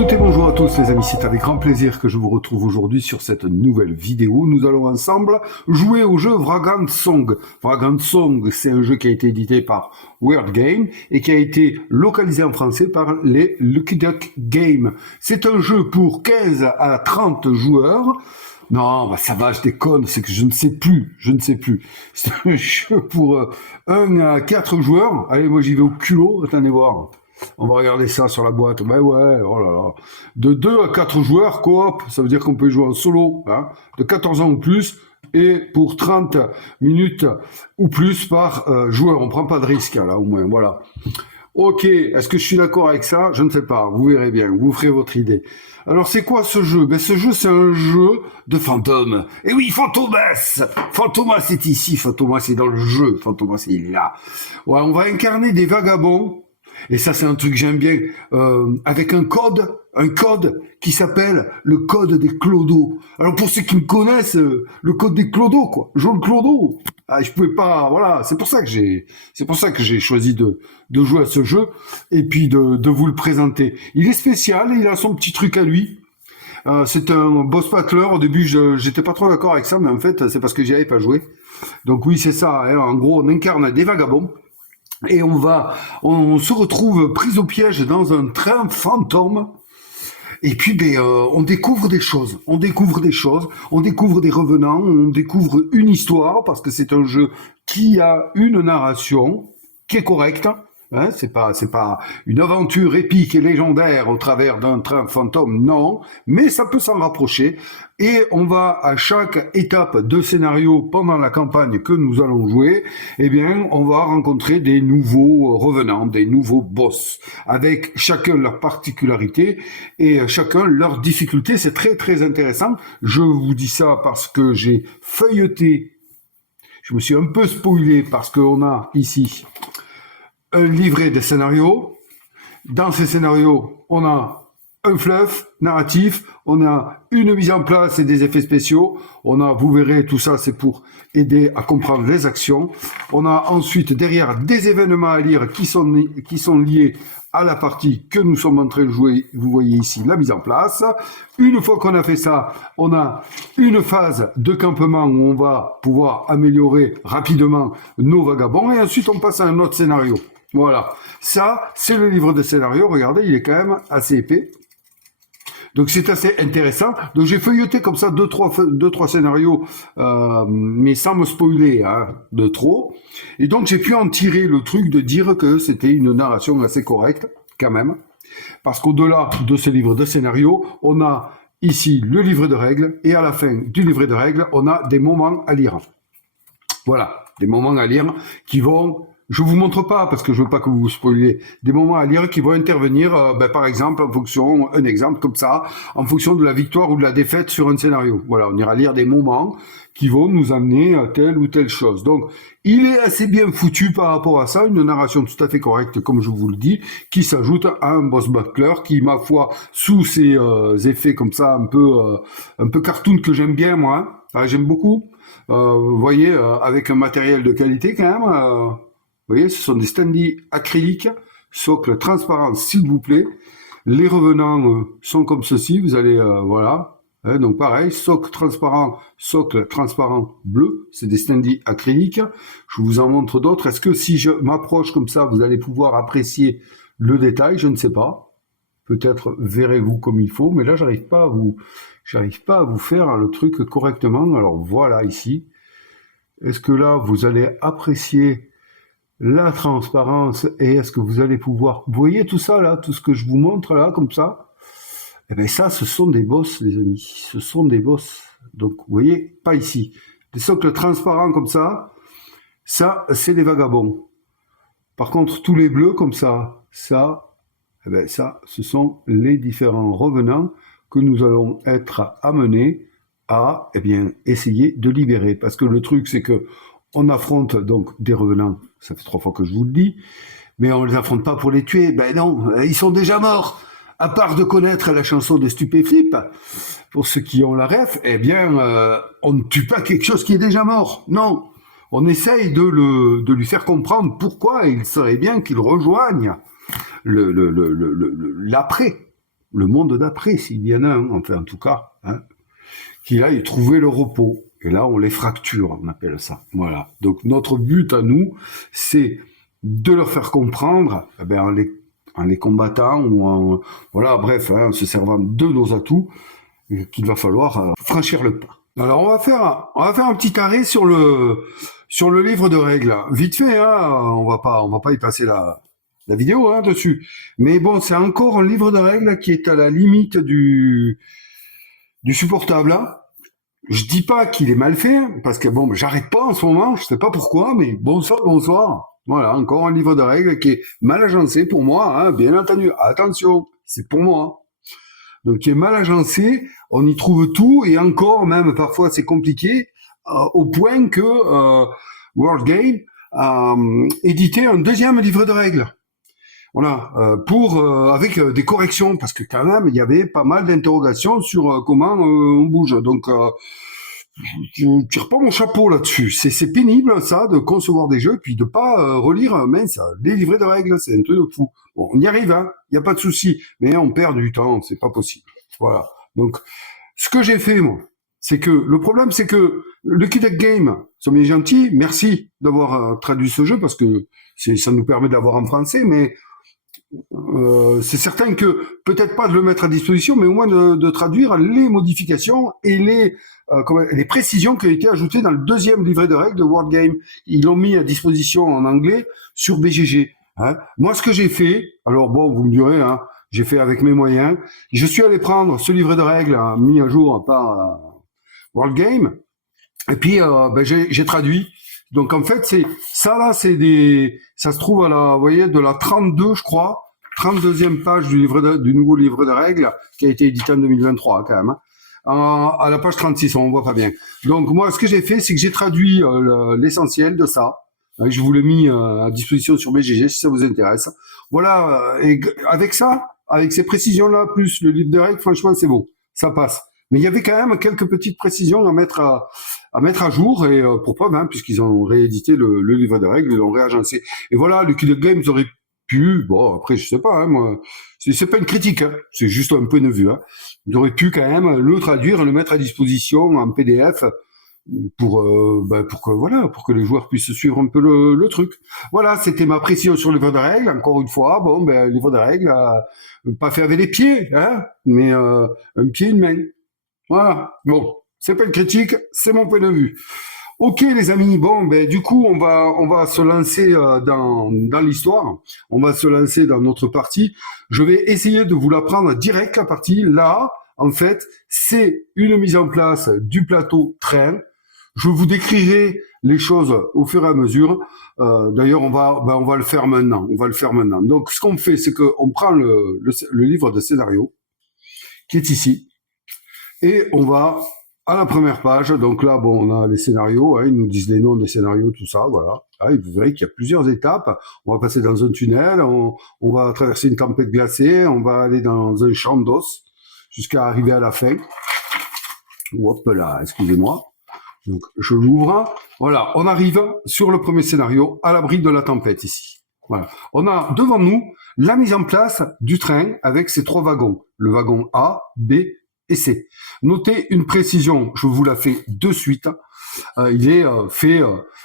toutes et bonjour à tous les amis, c'est avec grand plaisir que je vous retrouve aujourd'hui sur cette nouvelle vidéo. Nous allons ensemble jouer au jeu Vagrant Song. Vagrant Song, c'est un jeu qui a été édité par Word Game et qui a été localisé en français par les Lucky Duck Games. C'est un jeu pour 15 à 30 joueurs. Non, bah ça va, je déconne, c'est que je ne sais plus. C'est un jeu pour 1 à 4 joueurs. Allez, moi j'y vais au culot, attendez voir. On va regarder ça sur la boîte. Ben ouais, oh là là. De 2 à 4 joueurs, coop, ça veut dire qu'on peut jouer en solo, hein, de 14 ans ou plus, et pour 30 minutes ou plus par joueur. On prend pas de risque, là, au moins, voilà. Ok, est-ce que je suis d'accord avec ça? Je ne sais pas, vous verrez bien, vous ferez votre idée. Alors c'est quoi ce jeu? Ben ce jeu c'est un jeu de fantômes. Et oui, Fantomas! Fantomas est ici, Fantomas est dans le jeu, Fantomas est là. Ouais, on va incarner des vagabonds. Et ça, c'est un truc que j'aime bien, avec un code qui s'appelle le code des clodos. Alors pour ceux qui me connaissent, le code des clodos, quoi. Jaune clodo. Ah, je pouvais pas, voilà. C'est pour ça que j'ai choisi de jouer à ce jeu et puis de vous le présenter. Il est spécial, il a son petit truc à lui. C'est un boss battler. Au début, j'étais pas trop d'accord avec ça, mais en fait, c'est parce que j'y avais pas joué. Donc oui, c'est ça. Hein. En gros, on incarne des vagabonds. Et on se retrouve pris au piège dans un train fantôme. Et puis, on découvre des choses. On découvre des revenants, on découvre une histoire, parce que c'est un jeu qui a une narration qui est correcte. Hein, c'est pas une aventure épique et légendaire au travers d'un train fantôme, non, mais ça peut s'en rapprocher. Et on va à chaque étape de scénario pendant la campagne que nous allons jouer, eh bien, on va rencontrer des nouveaux revenants, des nouveaux boss, avec chacun leur particularité et chacun leur difficulté. C'est très très intéressant. Je vous dis ça parce que j'ai feuilleté. Je me suis un peu spoilé parce qu'on a ici un livret de scénarios. Dans ces scénarios, on a un fluff narratif, on a une mise en place et des effets spéciaux. On a, vous verrez, tout ça, c'est pour aider à comprendre les actions. On a ensuite derrière des événements à lire qui sont liés à la partie que nous sommes en train de jouer. Vous voyez ici la mise en place. Une fois qu'on a fait ça, on a une phase de campement où on va pouvoir améliorer rapidement nos vagabonds et ensuite on passe à un autre scénario. Voilà, ça c'est le livre de scénario, regardez, il est quand même assez épais. Donc c'est assez intéressant. Donc j'ai feuilleté comme ça deux trois scénarios, mais sans me spoiler hein, de trop. Et donc j'ai pu en tirer le truc de dire que c'était une narration assez correcte, quand même. Parce qu'au-delà de ce livre de scénario, on a ici le livre de règles, et à la fin du livre de règles, on a des moments à lire. Voilà, des moments à lire qui vont... Je vous montre pas parce que je veux pas que vous vous spoiliez. Des moments à lire qui vont intervenir, par exemple, un exemple comme ça, en fonction de la victoire ou de la défaite sur un scénario. Voilà, on ira lire des moments qui vont nous amener à telle ou telle chose. Donc, il est assez bien foutu par rapport à ça, une narration tout à fait correcte, comme je vous le dis, qui s'ajoute à un boss battler qui, ma foi, sous ses effets comme ça, un peu cartoon que j'aime bien, moi. Hein. J'aime beaucoup. Vous voyez, avec un matériel de qualité quand même. Vous voyez, ce sont des standees acryliques, socle transparent s'il vous plaît. Les revenants sont comme ceci, vous allez, voilà. Hein, donc pareil, socle transparent bleu, c'est des standees acryliques. Je vous en montre d'autres. Est-ce que si je m'approche comme ça, vous allez pouvoir apprécier le détail? Je ne sais pas. Peut-être verrez-vous comme il faut, mais là, j'arrive pas à vous faire le truc correctement. Alors voilà ici. Est-ce que là, vous allez apprécier la transparence et est-ce que vous allez pouvoir... Vous voyez tout ça là, tout ce que je vous montre là, comme ça? Eh bien ça, ce sont des bosses, les amis. Ce sont des bosses. Donc, vous voyez, pas ici. Des socles transparents comme ça, c'est des vagabonds. Par contre, tous les bleus comme ça, eh bien ça, ce sont les différents revenants que nous allons être amenés à, eh bien, essayer de libérer. Parce que le truc, c'est que on affronte donc des revenants, ça fait 3 fois que je vous le dis, mais on les affronte pas pour les tuer. Ben non, ils sont déjà morts. À part de connaître la chanson de Stupéflip, pour ceux qui ont la ref, eh bien, on ne tue pas quelque chose qui est déjà mort. Non, on essaye de lui faire comprendre pourquoi il serait bien qu'il rejoigne l'après. le monde d'après, s'il y en a un, enfin en tout cas, hein, qu'il aille trouver le repos. Et là, on les fracture, on appelle ça. Voilà. Donc notre but à nous, c'est de leur faire comprendre, eh bien, en les combattant ou en, voilà, bref, hein, en se servant de nos atouts, qu'il va falloir franchir le pas. Alors on va faire un petit arrêt sur le livre de règles. Vite fait, hein, on va pas y passer la vidéo hein, dessus. Mais bon, c'est encore un livre de règles qui est à la limite du supportable. Hein. Je dis pas qu'il est mal fait, parce que bon, j'arrête pas en ce moment, je sais pas pourquoi, mais bonsoir, bonsoir. Voilà, encore un livre de règles qui est mal agencé pour moi, hein, bien entendu. Attention, c'est pour moi. Donc, qui est mal agencé, on y trouve tout, et encore, même parfois, c'est compliqué, au point que World Game a édité un deuxième livre de règles. Voilà, avec des corrections, parce que quand même, il y avait pas mal d'interrogations sur comment on bouge. Donc, je tire pas mon chapeau là-dessus. C'est pénible, ça, de concevoir des jeux, puis de pas relire, mince, les livrets de règles, c'est un truc de fou. Bon, on y arrive, hein, il n'y a pas de souci, mais on perd du temps, c'est pas possible. Voilà. Donc, ce que j'ai fait, moi, c'est que, le problème, c'est que le Kid Game sont bien gentils, merci d'avoir traduit ce jeu, parce que ça nous permet de l'avoir en français, mais c'est certain que peut-être pas de le mettre à disposition, mais au moins de traduire les modifications et les précisions qui ont été ajoutées dans le deuxième livret de règles de World Game. Ils l'ont mis à disposition en anglais sur BGG. Hein. Moi, ce que j'ai fait, alors bon, vous me direz, hein, j'ai fait avec mes moyens. Je suis allé prendre ce livret de règles hein, mis à jour par World Game, et puis j'ai traduit. Donc en fait, ça se trouve à vous voyez, de la 32, je crois, 32e page du nouveau livre de règles qui a été édité en 2023 quand même. À la page 36, on voit pas bien. Donc moi, ce que j'ai fait, c'est que j'ai traduit l'essentiel de ça. Je vous l'ai mis à disposition sur BGG si ça vous intéresse. Voilà, et avec ça, avec ces précisions-là, plus le livre de règles, franchement, c'est beau. Ça passe. Mais il y avait quand même quelques petites précisions à mettre à jour, et pour preuve, hein, puisqu'ils ont réédité le livre de règles, ils l'ont réagencé. Et voilà, le Kid Games aurait pu, bon, après, je sais pas, hein, moi, c'est pas une critique, hein, c'est juste un point de vue, hein. Ils auraient pu quand même le traduire, le mettre à disposition en PDF, pour que les joueurs puissent suivre un peu le truc. Voilà, c'était ma précision sur le livre de règles. Encore une fois, bon, le livre de règles, pas fait avec les pieds, hein, mais un pied, une main. Voilà. Bon, c'est pas une critique, c'est mon point de vue. Ok, les amis. Bon, du coup, on va se lancer dans l'histoire. On va se lancer dans notre partie. Je vais essayer de vous la prendre direct la partie. Là, en fait, c'est une mise en place du plateau train. Je vous décrirai les choses au fur et à mesure. D'ailleurs, on va le faire maintenant. On va le faire maintenant. Donc, ce qu'on fait, c'est qu'on prend le livre de scénario qui est ici. Et on va à la première page. Donc là, bon, on a les scénarios. Hein, ils nous disent les noms des scénarios, tout ça. Voilà. Ah, et vous verrez qu'il y a plusieurs étapes. On va passer dans un tunnel. On va traverser une tempête glacée. On va aller dans un champ d'os jusqu'à arriver à la fin. Hop là, excusez-moi. Donc, je l'ouvre. Voilà, on arrive sur le premier scénario, à l'abri de la tempête ici. Voilà. On a devant nous la mise en place du train avec ses 3 wagons. Le wagon A, B et C. Notez une précision, je vous la fais de suite. Il est fait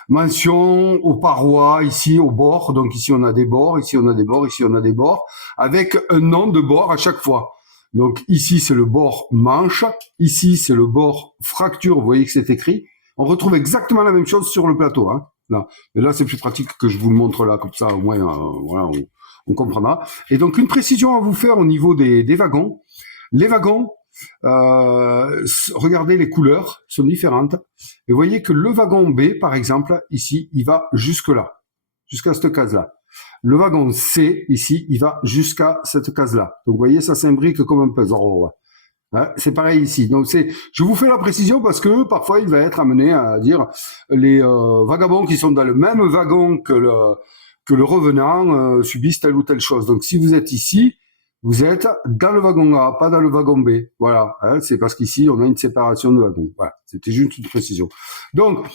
mention aux parois, ici au bord. Donc ici on a des bords, ici on a des bords, ici on a des bords, avec un nom de bord à chaque fois. Donc ici c'est le bord manche, ici c'est le bord fracture, vous voyez que c'est écrit. On retrouve exactement la même chose sur le plateau. Hein, là. Et là c'est plus pratique que je vous le montre là, comme ça au moins voilà, on comprendra. Et donc une précision à vous faire au niveau des wagons. Les wagons, regardez les couleurs sont différentes. Et vous voyez que le wagon B, par exemple, ici, il va jusque là, jusqu'à cette case-là. Le wagon C, ici, il va jusqu'à cette case-là. Donc, vous voyez, ça s'imbrique comme un puzzle. Hein, c'est pareil ici. Donc, je vous fais la précision parce que parfois, il va être amené à dire les vagabonds qui sont dans le même wagon que le revenant subissent telle ou telle chose. Donc, si vous êtes ici, vous êtes dans le wagon A, pas dans le wagon B. Voilà, hein, c'est parce qu'ici, on a une séparation de wagons. Voilà, c'était juste une précision. Donc,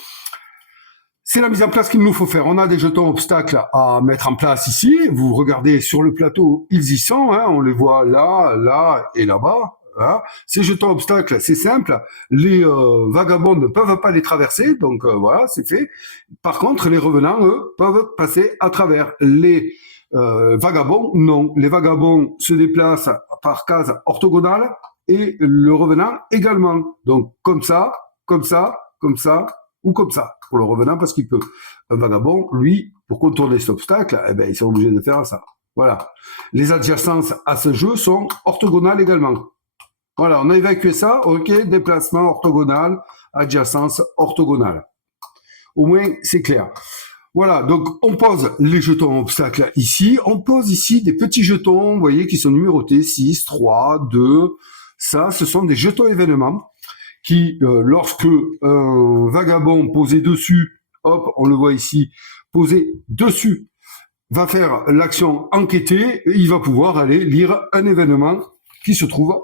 c'est la mise en place qu'il nous faut faire. On a des jetons obstacles à mettre en place ici. Vous regardez sur le plateau, ils y sont. Hein, on les voit là, là et là-bas. Hein. Ces jetons obstacles, c'est simple. Les vagabonds ne peuvent pas les traverser, donc voilà, c'est fait. Par contre, les revenants, eux, peuvent passer à travers. Les vagabonds, non. Les vagabonds se déplacent par case orthogonale et le revenant également. Donc comme ça, comme ça, comme ça ou comme ça pour le revenant parce qu'il peut. Un vagabond, lui, pour contourner cet obstacle, eh ben, il sera obligé de faire ça. Voilà. Les adjacences à ce jeu sont orthogonales également. Voilà, on a évacué ça. OK, déplacement orthogonal, adjacence orthogonale. Au moins, c'est clair. Voilà, donc on pose les jetons obstacles ici. On pose ici des petits jetons, vous voyez, qui sont numérotés 6, 3, 2. Ça, ce sont des jetons événements qui, lorsque un vagabond posé dessus, hop, on le voit ici, posé dessus, va faire l'action enquêter, il va pouvoir aller lire un événement qui se trouve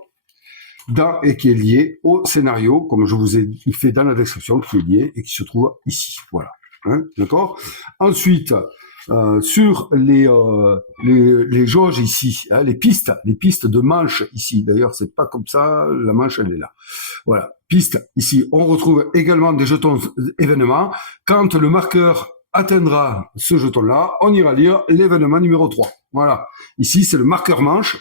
dans et qui est lié au scénario, comme je vous ai fait dans la description, qui est lié et qui se trouve ici. Voilà. Hein, d'accord. Ensuite, sur les jauges ici, hein, les pistes de manche ici. D'ailleurs, c'est pas comme ça, la manche elle est là. Voilà, piste ici. On retrouve également des jetons événements. Quand le marqueur atteindra ce jeton-là, on ira lire l'événement numéro 3. Voilà. Ici, c'est le marqueur manche.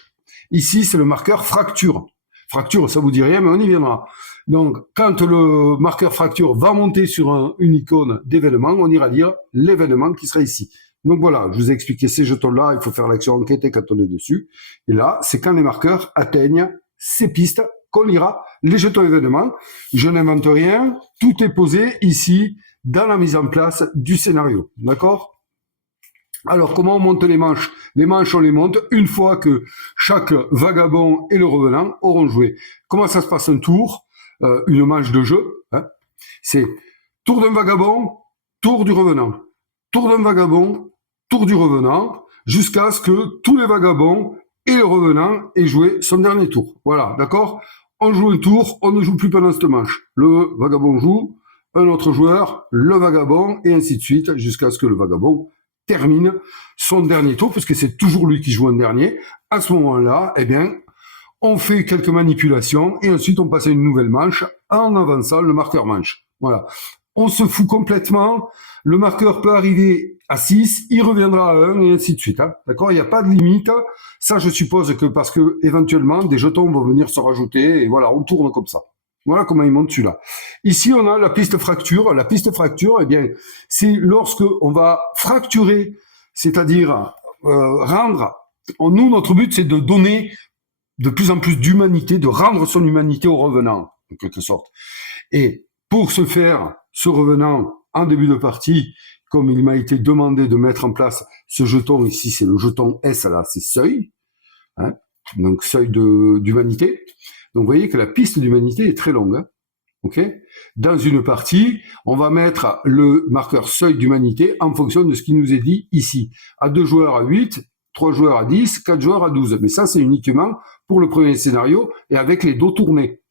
Ici, c'est le marqueur fracture. Fracture, ça vous dit rien, mais on y viendra. Donc, quand le marqueur fracture va monter sur une icône d'événement, on ira lire l'événement qui sera ici. Donc voilà, je vous ai expliqué ces jetons-là, il faut faire l'action enquêter quand on est dessus. Et là, c'est quand les marqueurs atteignent ces pistes qu'on lira les jetons événements. Je n'invente rien, tout est posé ici dans la mise en place du scénario. D'accord ? Alors, comment on monte les manches? Les manches, on les monte une fois que chaque vagabond et le revenant auront joué. Comment ça se passe un tour? Une manche de jeu, hein, c'est tour d'un vagabond, tour du revenant. Tour d'un vagabond, tour du revenant, jusqu'à ce que tous les vagabonds et le revenant aient joué son dernier tour. Voilà, d'accord? On joue un tour, on ne joue plus pendant cette manche. Le vagabond joue, un autre joueur, le vagabond, et ainsi de suite, jusqu'à ce que le vagabond termine son dernier tour, puisque c'est toujours lui qui joue un dernier. À ce moment-là, eh bien, on fait quelques manipulations et ensuite on passe à une nouvelle manche en avançant le marqueur manche. Voilà. On se fout complètement. Le marqueur peut arriver à 6, il reviendra à 1 et ainsi de suite. Hein. D'accord? Il n'y a pas de limite. Ça, je suppose que parce que éventuellement des jetons vont venir se rajouter et voilà, on tourne comme ça. Voilà comment il monte celui-là. Ici, on a la piste fracture. La piste fracture, eh bien, c'est lorsque on va fracturer, c'est-à-dire rendre. Nous, notre but, c'est de donner de plus en plus d'humanité, de rendre son humanité au revenant, en quelque sorte. Et pour ce faire, ce revenant, en début de partie, comme il m'a été demandé de mettre en place ce jeton, ici c'est le jeton S, là c'est seuil, hein, donc seuil d'humanité. Donc vous voyez que la piste d'humanité est très longue. Hein, okay. Dans une partie, on va mettre le marqueur seuil d'humanité en fonction de ce qui nous est dit ici. À 2 joueurs à 8, 3 joueurs à 10, 4 joueurs à 12. Mais ça, c'est uniquement pour le premier scénario et avec les dos tournés.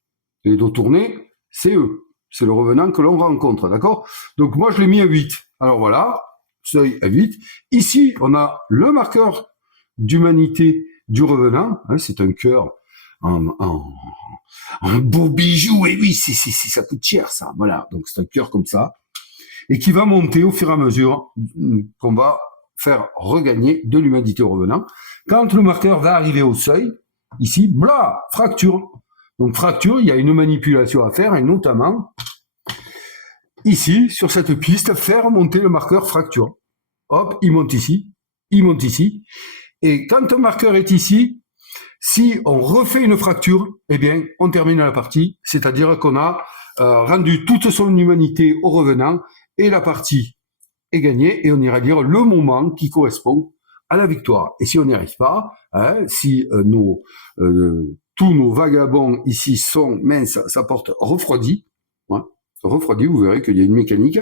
Les dos tournés, c'est eux. C'est le revenant que l'on rencontre, d'accord? Donc moi, je l'ai mis à 8. Alors voilà, seuil à 8. Ici, on a le marqueur d'humanité du revenant. Hein, c'est un cœur en beau bijou. Et oui, ça coûte cher, ça. Voilà, donc c'est un cœur comme ça. Et qui va monter au fur et à mesure qu'on va faire regagner de l'humanité au revenant. Quand le marqueur va arriver au seuil, ici, bla, fracture. Donc fracture, il y a une manipulation à faire, et notamment, ici, sur cette piste, faire monter le marqueur fracture. Hop, il monte ici, il monte ici. Et quand un marqueur est ici, si on refait une fracture, eh bien, on termine la partie, c'est-à-dire qu'on a rendu toute son humanité au revenant, et la partie est gagnée, et on ira dire le moment qui correspond à la victoire. Et si on n'y arrive pas, hein, si tous nos vagabonds ici sont minces, ça porte refroidi, hein, refroidi, vous verrez qu'il y a une mécanique,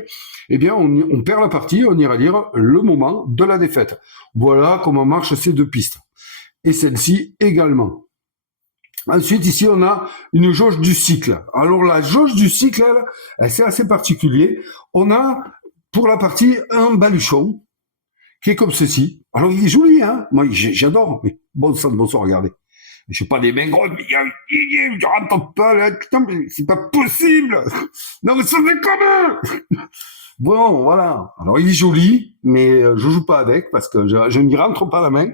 eh bien on perd la partie, on ira dire le moment de la défaite. Voilà comment marchent ces deux pistes. Et celle-ci également. Ensuite, ici, on a une jauge du cycle. Alors, la jauge du cycle, elle c'est assez particulier. On a pour la partie, un baluchon qui est comme ceci. Alors, il est joli, hein. Moi, j'adore. Mais bon sang de bon sang, regardez. Je suis pas des mains grosses, mais je rentre pas là. Putain, mais c'est pas possible. Non, mais ça fait comment? Bon, voilà. Alors, il est joli, mais je joue pas avec parce que je n'y rentre pas la main.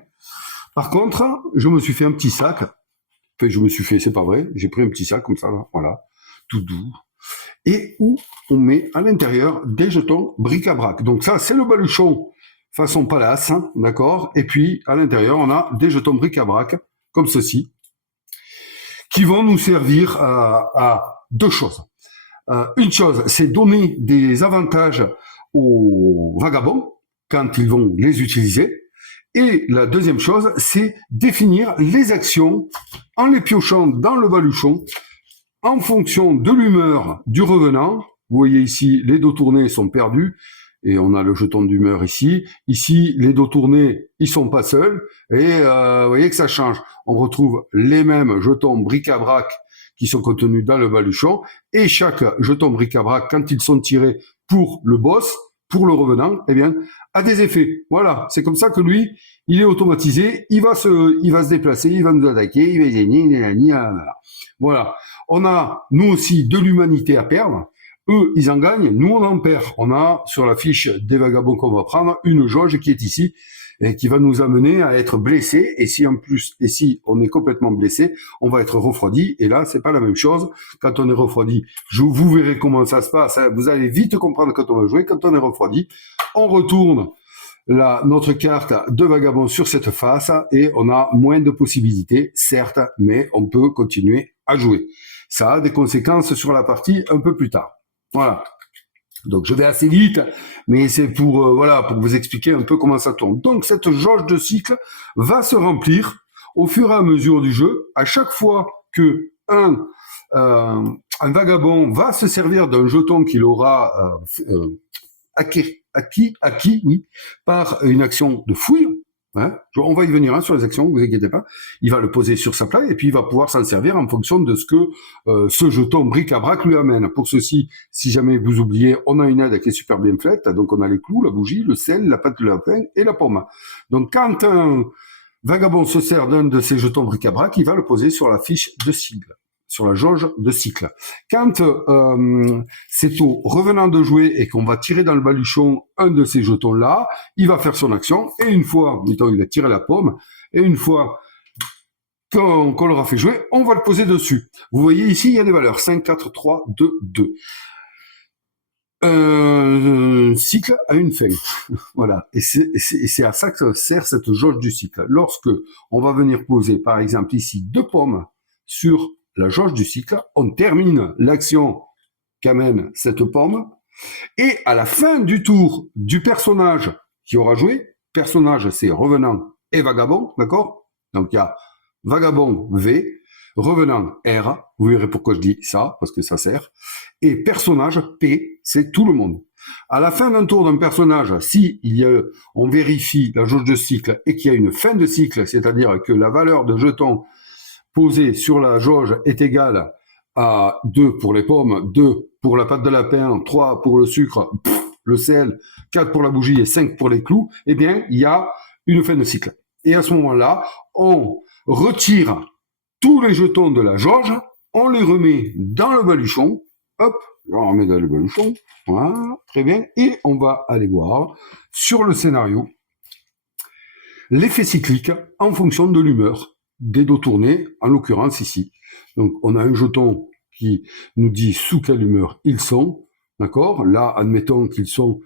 Par contre, je me suis fait un petit sac. Enfin, je me suis fait, c'est pas vrai. J'ai pris un petit sac comme ça, là. Voilà. Tout doux. Et où on met à l'intérieur des jetons bric-à-brac. Donc ça, c'est le baluchon façon palace, hein, d'accord. Et puis, à l'intérieur, on a des jetons bric-à-brac, comme ceci, qui vont nous servir à deux choses. Une chose, c'est donner des avantages aux vagabonds quand ils vont les utiliser. Et la deuxième chose, c'est définir les actions en les piochant dans le baluchon en fonction de l'humeur du revenant. Vous voyez ici, les dos tournés sont perdus et on a le jeton d'humeur ici. Ici, les dos tournés, ils sont pas seuls et vous voyez que ça change. On retrouve les mêmes jetons bric-à-brac qui sont contenus dans le baluchon et chaque jeton bric-à-brac, quand ils sont tirés pour le boss, pour le revenant, eh bien, a des effets. Voilà, c'est comme ça que lui, il est automatisé, il va se déplacer, il va nous attaquer, il va gagner, voilà. On a, nous aussi, de l'humanité à perdre. Eux, ils en gagnent, nous, on en perd. On a, sur la fiche des vagabonds qu'on va prendre, une jauge qui est ici, et qui va nous amener à être blessés. Et si on est complètement blessé, on va être refroidi. Et là, c'est pas la même chose. Quand on est refroidi, vous verrez comment ça se passe. Vous allez vite comprendre quand on va jouer. Quand on est refroidi, on retourne notre carte de vagabond sur cette face et on a moins de possibilités, certes, mais on peut continuer à jouer. Ça a des conséquences sur la partie un peu plus tard. Voilà. Donc je vais assez vite, mais c'est pour pour vous expliquer un peu comment ça tourne. Donc cette jauge de cycle va se remplir au fur et à mesure du jeu. À chaque fois que un vagabond va se servir d'un jeton qu'il aura acquis, oui, par une action de fouille. Hein, on va y venir sur les actions, vous inquiétez pas. Il va le poser sur sa plaque et puis il va pouvoir s'en servir en fonction de ce que ce jeton bric-à-brac lui amène. Pour ceci, si jamais vous oubliez, on a une aide qui est super bien faite. Donc on a les clous, la bougie, le sel, la pâte de lapin et la pomme. Donc quand un vagabond se sert d'un de ces jetons bric-à-brac, il va le poser sur la fiche de cycle, sur la jauge de cycle. Quand c'est au revenant de jouer et qu'on va tirer dans le baluchon un de ces jetons-là, il va faire son action, et une fois, mettons, il a tiré la pomme, et une fois qu'on l'aura fait jouer, on va le poser dessus. Vous voyez ici, il y a des valeurs, 5, 4, 3, 2, 2. Un cycle a une fin. Voilà. Et c'est à ça que sert cette jauge du cycle. Lorsque on va venir poser, par exemple, ici, 2 pommes sur la jauge du cycle, on termine l'action qu'amène cette pomme, et à la fin du tour du personnage qui aura joué, personnage c'est revenant et vagabond, d'accord? Donc il y a vagabond V, revenant R, vous verrez pourquoi je dis ça, parce que ça sert, et personnage P, c'est tout le monde. À la fin d'un tour d'un personnage, si on vérifie la jauge de cycle et qu'il y a une fin de cycle, c'est-à-dire que la valeur de jeton posé sur la jauge est égale à 2 pour les pommes, 2 pour la pâte de lapin, 3 pour le sucre, le sel, 4 pour la bougie et 5 pour les clous, eh bien, il y a une fin de cycle. Et à ce moment-là, on retire tous les jetons de la jauge, on les remet dans le baluchon, hop, on remet dans le baluchon, voilà, très bien, et on va aller voir sur le scénario l'effet cyclique en fonction de l'humeur des dos tournés, en l'occurrence ici. Donc on a un jeton qui nous dit sous quelle humeur ils sont, d'accord? Là, admettons qu'ils sont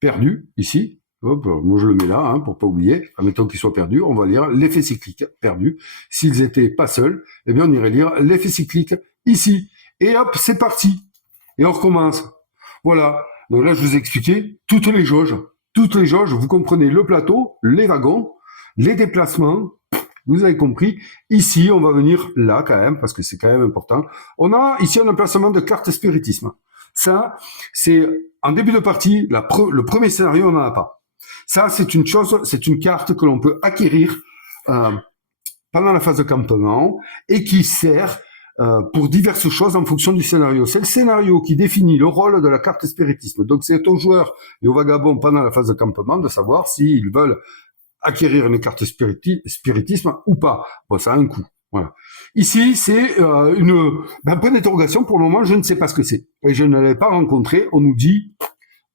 perdus, ici. Hop, moi je le mets là, hein, pour pas oublier. Admettons qu'ils soient perdus, on va lire l'effet cyclique perdu. S'ils étaient pas seuls, eh bien on irait lire l'effet cyclique ici. Et hop, c'est parti. Et on recommence. Voilà. Donc là, je vous ai expliqué toutes les jauges. Toutes les jauges, vous comprenez le plateau, les wagons, les déplacements. Vous avez compris. Ici, on va venir là quand même, parce que c'est quand même important. On a ici un emplacement de carte spiritisme. Ça, c'est en début de partie, le premier scénario, on n'en a pas. Ça, c'est une chose, c'est une carte que l'on peut acquérir pendant la phase de campement et qui sert pour diverses choses en fonction du scénario. C'est le scénario qui définit le rôle de la carte spiritisme. Donc c'est aux joueurs et aux vagabonds pendant la phase de campement de savoir s'ils veulent acquérir une carte spiritisme ou pas. Bon, ça a un coût. Voilà. Ici, c'est un point d'interrogation. Pour le moment, je ne sais pas ce que c'est. Et je ne l'ai pas rencontré. On nous dit,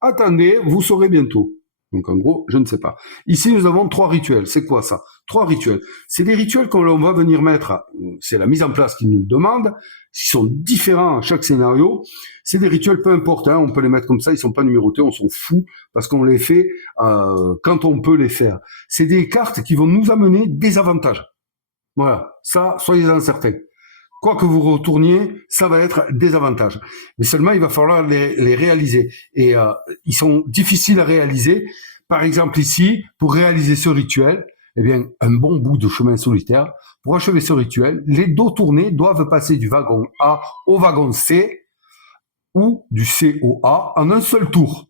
attendez, vous saurez bientôt. Donc en gros, je ne sais pas. Ici, nous avons 3 rituels. C'est quoi ça? 3 rituels. C'est des rituels qu'on va venir mettre. C'est la mise en place qui nous demande. Ils sont différents à chaque scénario. C'est des rituels, peu importe. Hein, on peut les mettre comme ça. Ils sont pas numérotés. On s'en fout parce qu'on les fait quand on peut les faire. C'est des cartes qui vont nous amener des avantages. Voilà. Ça, soyez-en certains. Quoi que vous retourniez, ça va être des avantages. Mais seulement, il va falloir les réaliser. Et ils sont difficiles à réaliser. Par exemple, ici, pour réaliser ce rituel, eh bien, un bon bout de chemin solitaire. Pour achever ce rituel, les dos tournés doivent passer du wagon A au wagon C ou du C au A en un seul tour.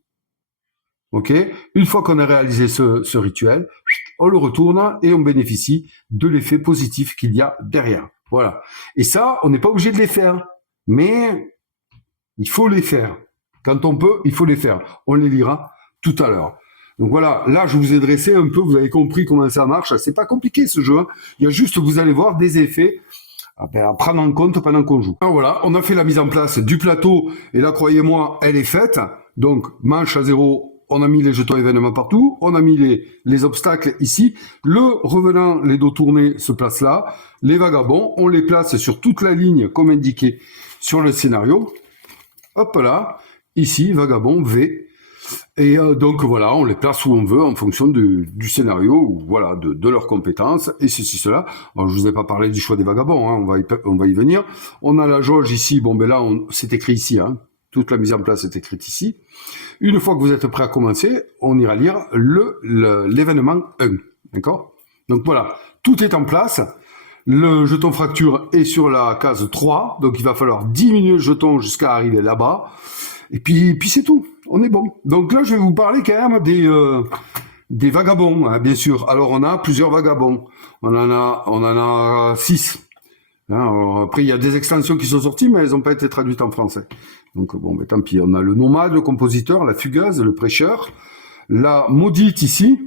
Ok? Une fois qu'on a réalisé ce rituel, on le retourne et on bénéficie de l'effet positif qu'il y a derrière. Voilà. Et ça, on n'est pas obligé de les faire. Mais il faut les faire. Quand on peut, il faut les faire. On les lira tout à l'heure. Donc voilà, là, je vous ai dressé un peu, vous avez compris comment ça marche. C'est pas compliqué, ce jeu. Hein. Il y a juste, vous allez voir, des effets à prendre en compte pendant qu'on joue. Alors voilà, on a fait la mise en place du plateau. Et là, croyez-moi, elle est faite. Donc, manche à 0. On a mis les jetons événements partout, on a mis les obstacles ici. Le revenant, les dos tournés, se place là. Les vagabonds, on les place sur toute la ligne comme indiqué sur le scénario. Hop là, ici, vagabond, V. Et donc voilà, on les place où on veut en fonction du scénario, ou voilà, de leurs compétences, et ceci, cela. Alors, je vous ai pas parlé du choix des vagabonds, hein, on va y venir. On a la jauge ici, bon ben là, c'est écrit ici, hein. Toute la mise en place est écrite ici. Une fois que vous êtes prêt à commencer, on ira lire l'événement 1. D'accord? Donc voilà, tout est en place. Le jeton fracture est sur la case 3. Donc il va falloir diminuer le jeton jusqu'à arriver là-bas. Et puis c'est tout. On est bon. Donc là, je vais vous parler quand même des vagabonds, hein, bien sûr. Alors on a plusieurs vagabonds. On en a 6. Hein, après, il y a des extensions qui sont sorties, mais elles n'ont pas été traduites en français. Donc bon, ben, tant pis. On a le nomade, le compositeur, la fugueuse, le prêcheur, la maudite ici,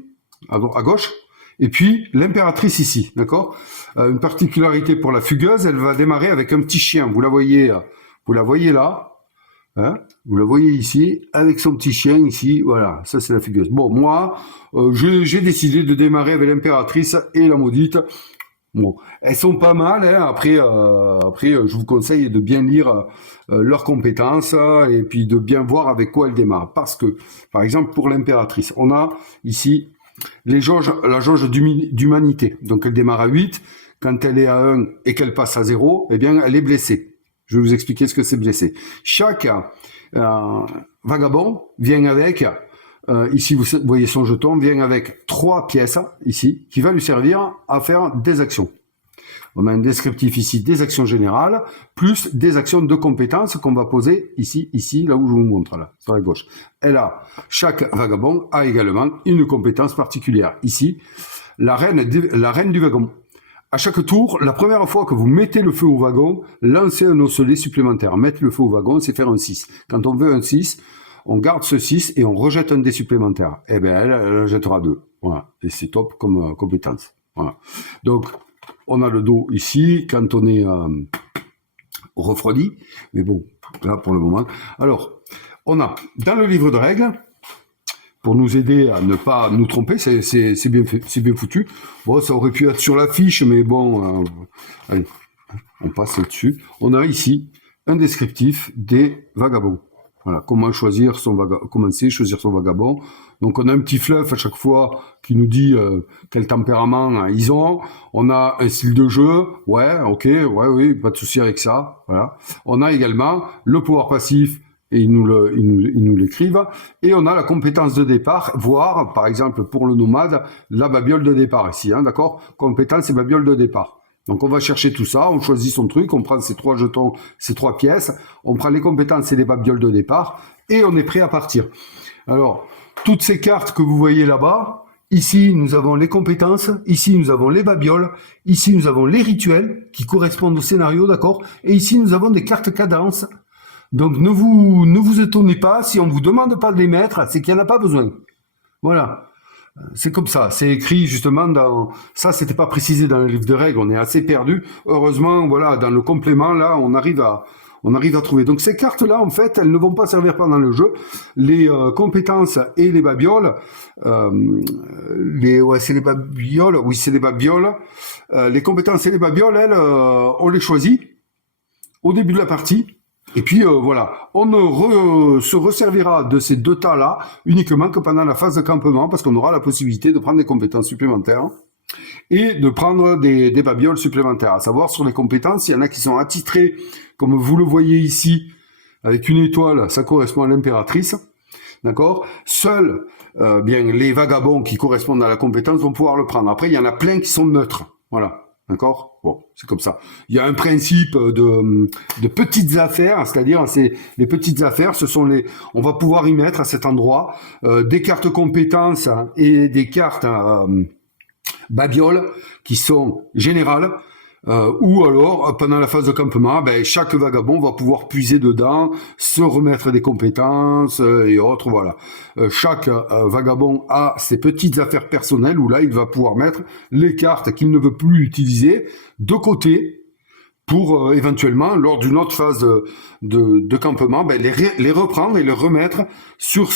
à gauche, et puis l'impératrice ici, d'accord. Une particularité pour la fugueuse, elle va démarrer avec un petit chien. Vous la voyez là, hein, vous la voyez ici, avec son petit chien ici. Voilà, ça c'est la fugueuse. Bon, moi, j'ai décidé de démarrer avec l'impératrice et la maudite. Bon, elles sont pas mal. Hein. Après, je vous conseille de bien lire leurs compétences et puis de bien voir avec quoi elles démarrent. Parce que, par exemple, pour l'impératrice, on a ici la jauge d'humanité. Donc, elle démarre à 8. Quand elle est à 1 et qu'elle passe à 0, eh bien, elle est blessée. Je vais vous expliquer ce que c'est blessé. Chaque vagabond vient avec... ici, vous voyez son jeton, vient avec 3 pièces, ici, qui va lui servir à faire des actions. On a un descriptif ici des actions générales, plus des actions de compétences qu'on va poser ici, là où je vous montre, là, sur la gauche. Chaque vagabond a également une compétence particulière. Ici, la reine du wagon. À chaque tour, la première fois que vous mettez le feu au wagon, lancez un osselet supplémentaire. Mettre le feu au wagon, c'est faire un 6. Quand on veut un 6, on garde ce 6 et on rejette un dé supplémentaire. Eh bien, elle jettera 2. Voilà. Et c'est top comme compétence. Voilà. Donc, on a le dos ici, quand on est refroidi. Mais bon, là, pour le moment. Alors, on a, dans le livre de règles, pour nous aider à ne pas nous tromper, c'est bien fait, c'est bien foutu. Bon, ça aurait pu être sur la fiche, mais bon, allez, on passe là-dessus. On a ici un descriptif des vagabonds. Voilà, comment choisir choisir son vagabond. Donc on a un petit fluff à chaque fois qui nous dit quel tempérament ils ont. On a un style de jeu, ouais, ok, ouais, oui, pas de souci avec ça. Voilà. On a également le pouvoir passif et ils nous l'écrivent. Et on a la compétence de départ, voire par exemple pour le nomade la babiole de départ ici, hein, d'accord. Compétence et babiole de départ. Donc on va chercher tout ça, on choisit son truc, on prend ses 3 jetons, ses 3 pièces, on prend les compétences et les babioles de départ, et on est prêt à partir. Alors, toutes ces cartes que vous voyez là-bas, Ici, nous avons les compétences. Ici, nous avons les babioles. Ici, nous avons les rituels qui correspondent au scénario, d'accord? Et ici, nous avons des cartes cadence. Donc, ne vous étonnez pas si on vous demande pas de les mettre, c'est qu'il n'y en a pas besoin. Voilà. C'est comme ça, c'est écrit justement dans... Ça, c'était pas précisé dans le livre de règles, on est assez perdu. Heureusement, voilà, dans le complément, là, on arrive à trouver. Donc ces cartes-là, en fait, elles ne vont pas servir pendant le jeu. Les compétences et les babioles, ouais, c'est les babioles, oui, c'est les babioles. Les compétences et les babioles, elles, on les choisit au début de la partie. Et puis voilà, on ne se resservira de ces deux tas-là uniquement que pendant la phase de campement, parce qu'on aura la possibilité de prendre des compétences supplémentaires et de prendre des babioles supplémentaires. À savoir, sur les compétences, il y en a qui sont attitrées, comme vous le voyez ici, avec une étoile, ça correspond à l'impératrice. D'accord. Seuls bien les vagabonds qui correspondent à la compétence vont pouvoir le prendre. Après, il y en a plein qui sont neutres. Voilà. D'accord. Bon, c'est comme ça. Il y a un principe de petites affaires, c'est-à-dire c'est les petites affaires, ce sont les, on va pouvoir y mettre à cet endroit des cartes compétences et des cartes babioles qui sont générales. Ou alors, pendant la phase de campement, ben, chaque vagabond va pouvoir puiser dedans, se remettre des compétences et autres, voilà. Chaque vagabond a ses petites affaires personnelles où là, il va pouvoir mettre les cartes qu'il ne veut plus utiliser de côté pour éventuellement, lors d'une autre phase de campement, ben, les reprendre et les remettre sur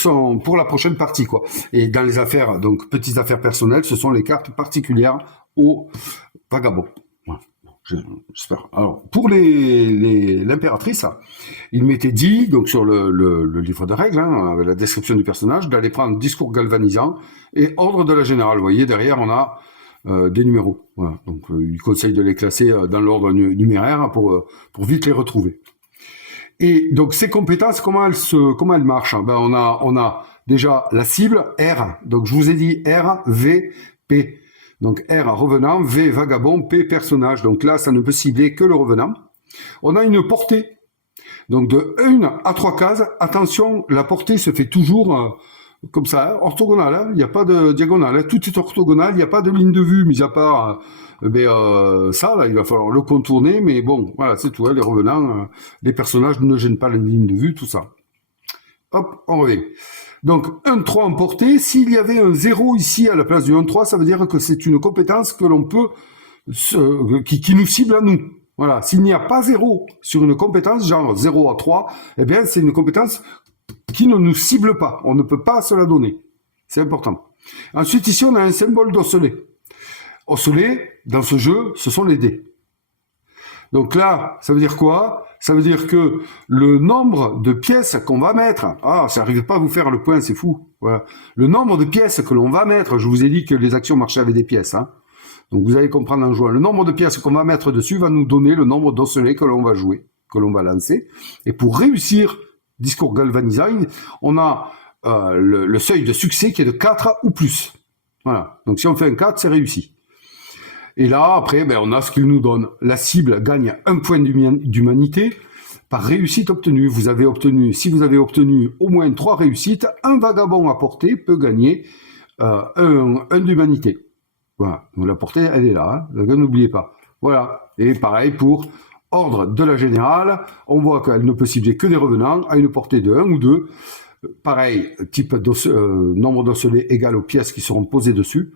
pour la prochaine partie, quoi. Et dans les affaires, donc petites affaires personnelles, ce sont les cartes particulières aux vagabonds. J'espère. Alors, pour l'impératrice, il m'était dit, donc sur le livre de règles, hein, avec la description du personnage, d'aller prendre discours galvanisant et ordre de la générale. Vous voyez, derrière, on a des numéros. Voilà. Donc, il conseille de les classer dans l'ordre numéraire pour vite les retrouver. Et donc, ces compétences, comment elles marchent? Ben, on a déjà la cible, R. Donc, je vous ai dit R, V, P. Donc R revenant, V vagabond, P personnage. Donc là, ça ne peut cibler que le revenant. On a une portée. Donc de 1 à 3 cases. Attention, la portée se fait toujours comme ça, orthogonale. Hein. Il n'y a pas de diagonale. Hein. Tout est orthogonal. Il n'y a pas de ligne de vue, mis à part ça. Là, il va falloir le contourner. Mais bon, voilà, c'est tout. Hein. Les revenants, les personnages ne gênent pas les lignes de vue, tout ça. Hop, on revient. Donc, 1-3 en portée. S'il y avait un 0 ici à la place du 1-3, ça veut dire que c'est une compétence que l'on peut, qui nous cible à nous. Voilà. S'il n'y a pas 0 sur une compétence, genre 0 à 3, eh bien, c'est une compétence qui ne nous cible pas. On ne peut pas se la donner. C'est important. Ensuite, ici, on a un symbole d'osselet. Osselet, dans ce jeu, ce sont les dés. Donc là, ça veut dire quoi? Ça veut dire que le nombre de pièces qu'on va mettre, ça n'arrive pas à vous faire le point, c'est fou. Voilà. Le nombre de pièces que l'on va mettre, je vous ai dit que les actions marchaient avec des pièces, hein. Donc vous allez comprendre en jouant. Le nombre de pièces qu'on va mettre dessus va nous donner le nombre d'osselets que l'on va jouer, que l'on va lancer. Et pour réussir discours galvanisant, on a le seuil de succès qui est de 4 ou plus. Voilà. Donc si on fait un 4, c'est réussi. Et là, après, ben, on a ce qu'il nous donne. La cible gagne 1 point d'humanité par réussite obtenue. Si vous avez obtenu au moins 3 réussites, un vagabond à portée peut gagner 1 d'humanité. Voilà. Donc la portée, elle est là. Hein. N'oubliez pas. Voilà. Et pareil pour ordre de la générale. On voit qu'elle ne peut cibler que des revenants à une portée de 1 ou 2. Pareil, type nombre d'osselets égal aux pièces qui seront posées dessus.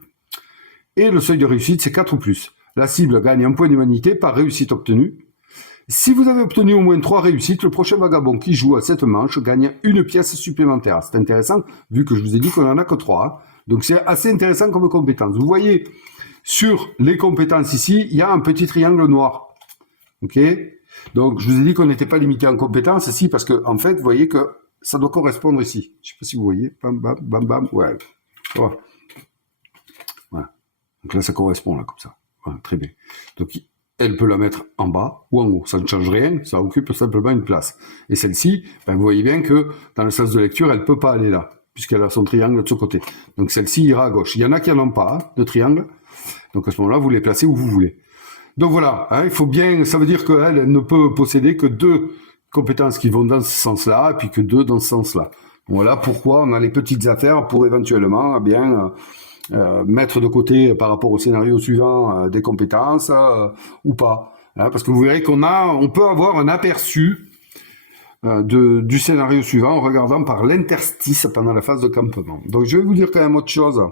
Et le seuil de réussite, c'est 4 ou plus. La cible gagne 1 point d'humanité par réussite obtenue. Si vous avez obtenu au moins 3 réussites, le prochain vagabond qui joue à cette manche gagne 1 pièce supplémentaire. C'est intéressant, vu que je vous ai dit qu'on n'en a que 3. Hein. Donc c'est assez intéressant comme compétence. Vous voyez, sur les compétences ici, il y a un petit triangle noir. Ok? Donc je vous ai dit qu'on n'était pas limité en compétences ici, parce que en fait, vous voyez que ça doit correspondre ici. Je ne sais pas si vous voyez. Bam, bam, bam, bam. Ouais. Voilà. Donc là, ça correspond, là, comme ça. Voilà, très bien. Donc, elle peut la mettre en bas ou en haut. Ça ne change rien, ça occupe simplement une place. Et celle-ci, ben, vous voyez bien que dans le sens de lecture, elle ne peut pas aller là, puisqu'elle a son triangle de ce côté. Donc celle-ci ira à gauche. Il y en a qui n'en ont pas, hein, de triangle. Donc à ce moment-là, vous les placez où vous voulez. Donc voilà, hein, il faut bien, ça veut dire qu'elle ne peut posséder que 2 compétences qui vont dans ce sens-là, et puis que 2 dans ce sens-là. Voilà pourquoi on a les petites affaires pour éventuellement, mettre de côté par rapport au scénario suivant des compétences ou pas. Hein, parce que vous verrez on peut avoir un aperçu du scénario suivant en regardant par l'interstice pendant la phase de campement. Donc je vais vous dire quand même autre chose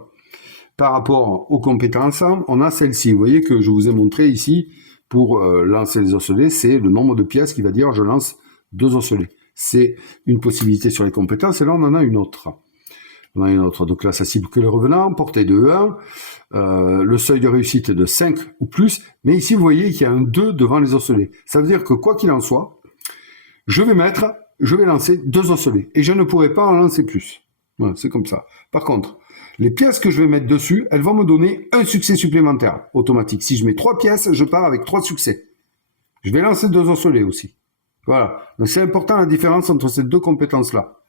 par rapport aux compétences. On a celle-ci, vous voyez que je vous ai montré ici, pour lancer les osselets, c'est le nombre de pièces qui va dire je lance 2 osselets. C'est une possibilité sur les compétences, et là on en a une autre. Donc là ça cible que les revenants, portée de 1, le seuil de réussite est de 5 ou plus, mais ici vous voyez qu'il y a un 2 devant les osselets. Ça veut dire que quoi qu'il en soit, je vais lancer 2 osselets, et je ne pourrai pas en lancer plus. Voilà, c'est comme ça. Par contre, les pièces que je vais mettre dessus, elles vont me donner un succès supplémentaire, automatique. Si je mets 3 pièces, je pars avec 3 succès. Je vais lancer 2 osselets aussi. Voilà. Donc c'est important la différence entre ces 2 compétences-là.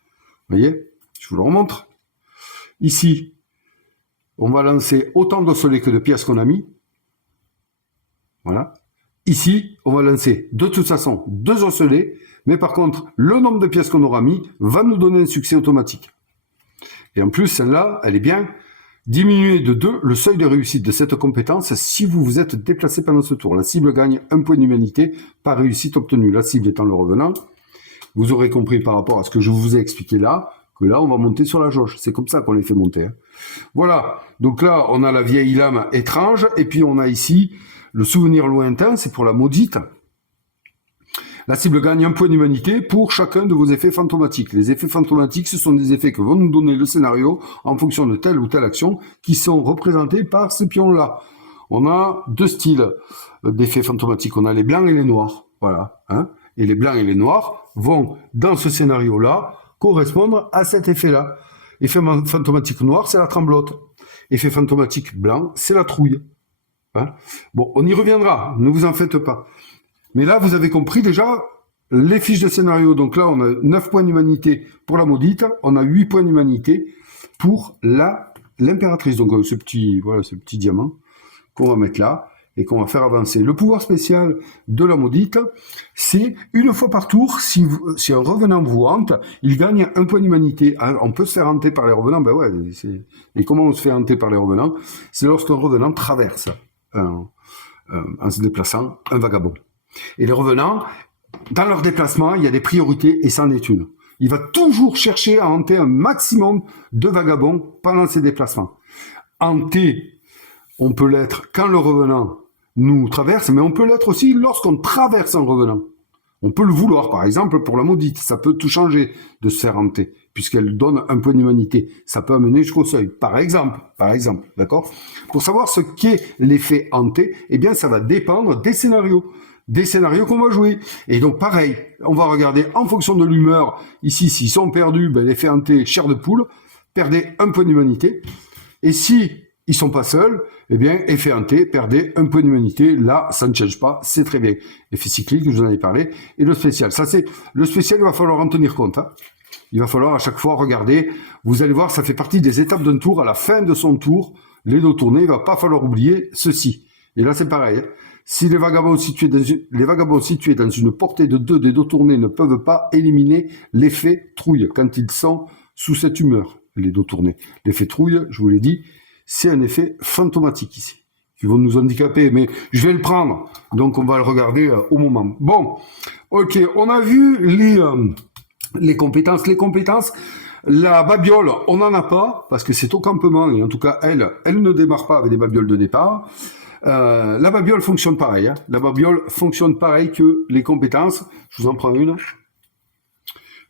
Vous voyez? Je vous le remontre. Ici, on va lancer autant d'osselets que de pièces qu'on a mis. Voilà. Ici, on va lancer de toute façon 2 osselets, mais par contre, le nombre de pièces qu'on aura mis va nous donner un succès automatique. Et en plus, celle-là, elle est bien diminuée de 2 le seuil de réussite de cette compétence si vous vous êtes déplacé pendant ce tour. La cible gagne 1 point d'humanité par réussite obtenue. La cible étant le revenant. Vous aurez compris par rapport à ce que je vous ai expliqué là, que là, on va monter sur la jauge. C'est comme ça qu'on les fait monter. Hein. Voilà. Donc là, on a la vieille lame étrange, et puis on a ici le souvenir lointain, c'est pour la maudite. La cible gagne 1 point d'humanité pour chacun de vos effets fantomatiques. Les effets fantomatiques, ce sont des effets que vont nous donner le scénario en fonction de telle ou telle action qui sont représentés par ces pions-là. On a 2 styles d'effets fantomatiques. On a les blancs et les noirs. Voilà. Hein. Et les blancs et les noirs vont, dans ce scénario-là, correspondre à cet effet-là. Effet fantomatique noir, c'est la tremblote. Effet fantomatique blanc, c'est la trouille. Hein. Bon, on y reviendra, ne vous en faites pas. Mais là, vous avez compris déjà les fiches de scénario. Donc là, on a 9 points d'humanité pour la maudite. On a 8 points d'humanité pour l'impératrice. Donc ce petit diamant qu'on va mettre là et qu'on va faire avancer. Le pouvoir spécial de la maudite, c'est une fois par tour, si un revenant vous hante, il gagne 1 point d'humanité. On peut se faire hanter par les revenants. Ben ouais, et comment on se fait hanter par les revenants? C'est lorsqu'un revenant traverse, en se déplaçant, un vagabond. Et les revenants, dans leur déplacement, il y a des priorités et c'en est une. Il va toujours chercher à hanter un maximum de vagabonds pendant ses déplacements. Hanter, on peut l'être quand le revenant nous traverse, mais on peut l'être aussi lorsqu'on traverse un revenant. On peut le vouloir, par exemple, pour la maudite. Ça peut tout changer de se faire hanter, puisqu'elle donne 1 point d'humanité. Ça peut amener jusqu'au seuil, par exemple, d'accord? Pour savoir ce qu'est l'effet hanté, eh bien, ça va dépendre des scénarios qu'on va jouer. Et donc, pareil, on va regarder en fonction de l'humeur. Ici, s'ils sont perdus, ben, l'effet hanté, chair de poule, perdez 1 point d'humanité. Et si ils sont pas seuls, eh bien, effet hanté, perdez 1 point d'humanité. Là, ça ne change pas, c'est très bien. Effet cyclique, je vous en ai parlé. Et le spécial, ça c'est, le spécial, il va falloir en tenir compte, hein. Il va falloir à chaque fois regarder. Vous allez voir, ça fait partie des étapes d'un tour. À la fin de son tour, les 2 tournées, il va pas falloir oublier ceci. Et là, c'est pareil, hein. Si les vagabonds situés dans une portée de 2 des 2 tournées ne peuvent pas éliminer l'effet trouille quand ils sont sous cette humeur, les 2 tournées. L'effet trouille, je vous l'ai dit, c'est un effet fantomatique ici, qui vont nous handicaper, mais je vais le prendre, donc on va le regarder au moment. Bon, ok, on a vu les compétences. La babiole, on n'en a pas, parce que c'est au campement, et en tout cas, elle ne démarre pas avec des babioles de départ. La babiole fonctionne pareil. Hein. La babiole fonctionne pareil que les compétences. Je vous en prends une.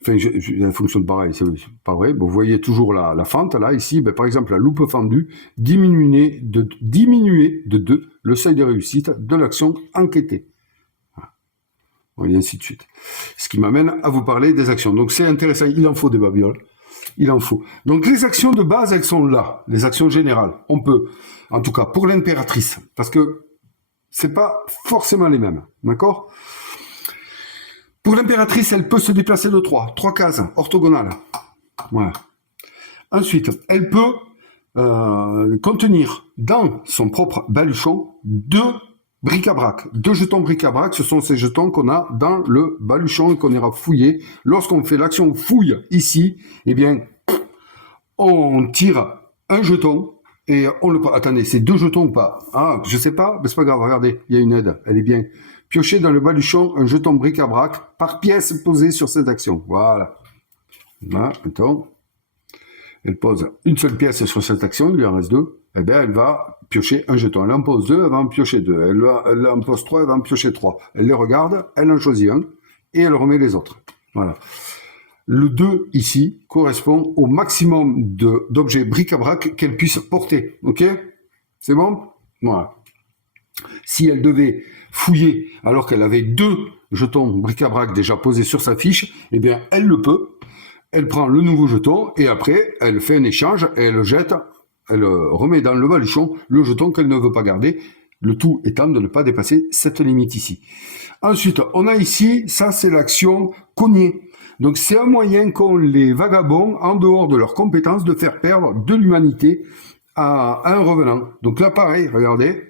Enfin, elle fonctionne pareil, c'est pas vrai. Bon, vous voyez toujours la fente, là, ici. Ben, par exemple, la loupe fendue, diminuer de 2 le seuil de réussite de l'action enquêtée. Voilà. Et ainsi de suite. Ce qui m'amène à vous parler des actions. Donc, c'est intéressant. Il en faut des babioles. Il en faut. Donc, les actions de base, elles sont là. Les actions générales. On peut, en tout cas, pour l'impératrice, parce que c'est pas forcément les mêmes. D'accord ? Pour l'impératrice, elle peut se déplacer de 3 cases orthogonales. Voilà. Ensuite, elle peut contenir dans son propre baluchon 2 bric-à-brac. 2 jetons bric-à-brac, ce sont ces jetons qu'on a dans le baluchon et qu'on ira fouiller. Lorsqu'on fait l'action fouille ici, eh bien, on tire un jeton et on le... Attendez, c'est 2 jetons ou pas? Ah, je sais pas, mais c'est pas grave, regardez, il y a une aide, elle est bien. Piocher dans le baluchon un jeton bric-à-brac par pièce posée sur cette action. Voilà. Là, attends. Elle pose une seule pièce sur cette action, il lui en reste 2. Eh bien, elle va piocher un jeton. Elle en pose 2, elle va en piocher 2. Elle en pose 3, elle va en piocher 3. Elle les regarde, elle en choisit un, et elle remet les autres. Voilà. Le 2, ici, correspond au maximum d'objets bric-à-brac qu'elle puisse porter. Ok? C'est bon? Voilà. Si elle devait fouiller alors qu'elle avait 2 jetons bric-à-brac déjà posés sur sa fiche, eh bien, elle le peut. Elle prend le nouveau jeton et après, elle fait un échange et elle le jette, elle remet dans le baluchon le jeton qu'elle ne veut pas garder, le tout étant de ne pas dépasser cette limite ici. Ensuite, on a ici, ça c'est l'action cogner. Donc c'est un moyen qu'ont les vagabonds, en dehors de leurs compétences, de faire perdre de l'humanité à un revenant. Donc là pareil, regardez,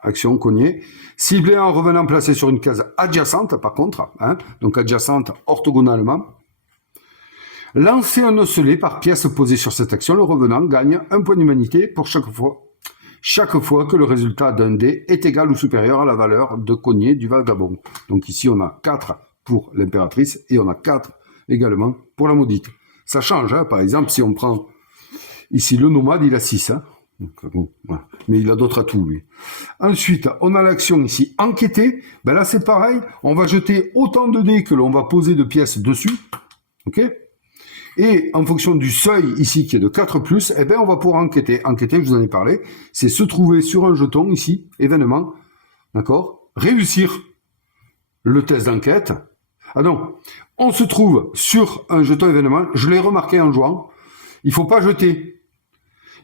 action cogner. Cibler un revenant placé sur une case adjacente par contre, hein, donc adjacente orthogonalement. Lancer un osselet par pièce posée sur cette action, le revenant gagne un point d'humanité pour chaque fois que le résultat d'un dé est égal ou supérieur à la valeur de cogner du vagabond. Donc ici, on a 4 pour l'impératrice et on a 4 également pour la maudite. Ça change, hein. Par exemple, si on prend ici le nomade, il a 6. Hein. Donc, bon, voilà. Mais il a d'autres atouts, lui. Ensuite, on a l'action ici, enquêter. Ben là, c'est pareil. On va jeter autant de dés que l'on va poser de pièces dessus. OK ? Et en fonction du seuil ici qui est de 4+, eh bien on va pouvoir enquêter. Enquêter, je vous en ai parlé, c'est se trouver sur un jeton ici, événement, d'accord, réussir le test d'enquête. Ah non, on se trouve sur un jeton événement, je l'ai remarqué en jouant, il faut pas jeter.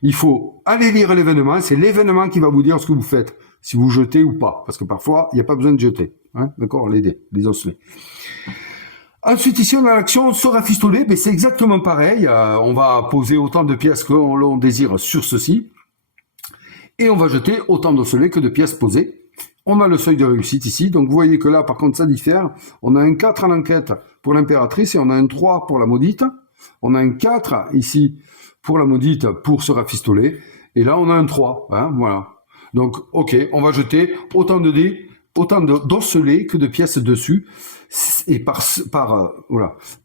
Il faut aller lire l'événement, c'est l'événement qui va vous dire ce que vous faites, si vous jetez ou pas, parce que parfois, il n'y a pas besoin de jeter, hein, d'accord, les dés, les osselets. Ensuite, ici, on a l'action se rafistoler, mais c'est exactement pareil. On va poser autant de pièces que l'on désire sur ceci. Et on va jeter autant d'osselets que de pièces posées. On a le seuil de réussite ici. Donc, vous voyez que là, par contre, ça diffère. On a un 4 en enquête pour l'impératrice et on a un 3 pour la maudite. On a un 4 ici pour la maudite pour se rafistoler. Et là, on a un 3. Hein, voilà. Donc, OK, on va jeter autant de dés, autant d'osselets que de pièces dessus. Et par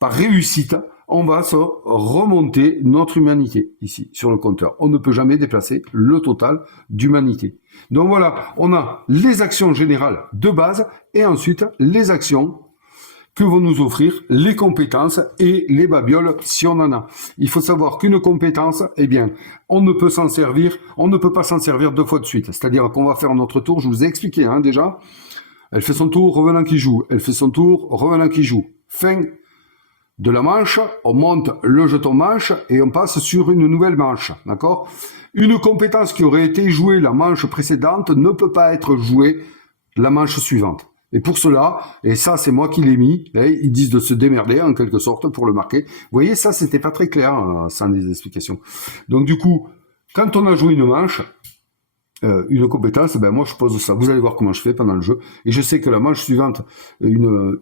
réussite, on va se remonter notre humanité ici sur le compteur. On ne peut jamais déplacer le total d'humanité. Donc voilà, on a les actions générales de base et ensuite les actions que vont nous offrir les compétences et les babioles si on en a. Il faut savoir qu'une compétence, eh bien, on ne peut pas s'en servir 2 fois de suite. C'est-à-dire qu'on va faire notre tour, je vous ai expliqué hein, déjà. Elle fait son tour, revenant qui joue. Elle fait son tour, revenant qui joue. Fin de la manche, on monte le jeton manche et on passe sur une nouvelle manche. D'accord ? Une compétence qui aurait été jouée la manche précédente ne peut pas être jouée la manche suivante. Et pour cela, et ça c'est moi qui l'ai mis, ils disent de se démerder en quelque sorte pour le marquer. Vous voyez, ça c'était pas très clair sans les explications. Donc du coup, quand on a joué une manche, une compétence, ben moi je pose ça. Vous allez voir comment je fais pendant le jeu. Et je sais que la manche suivante, une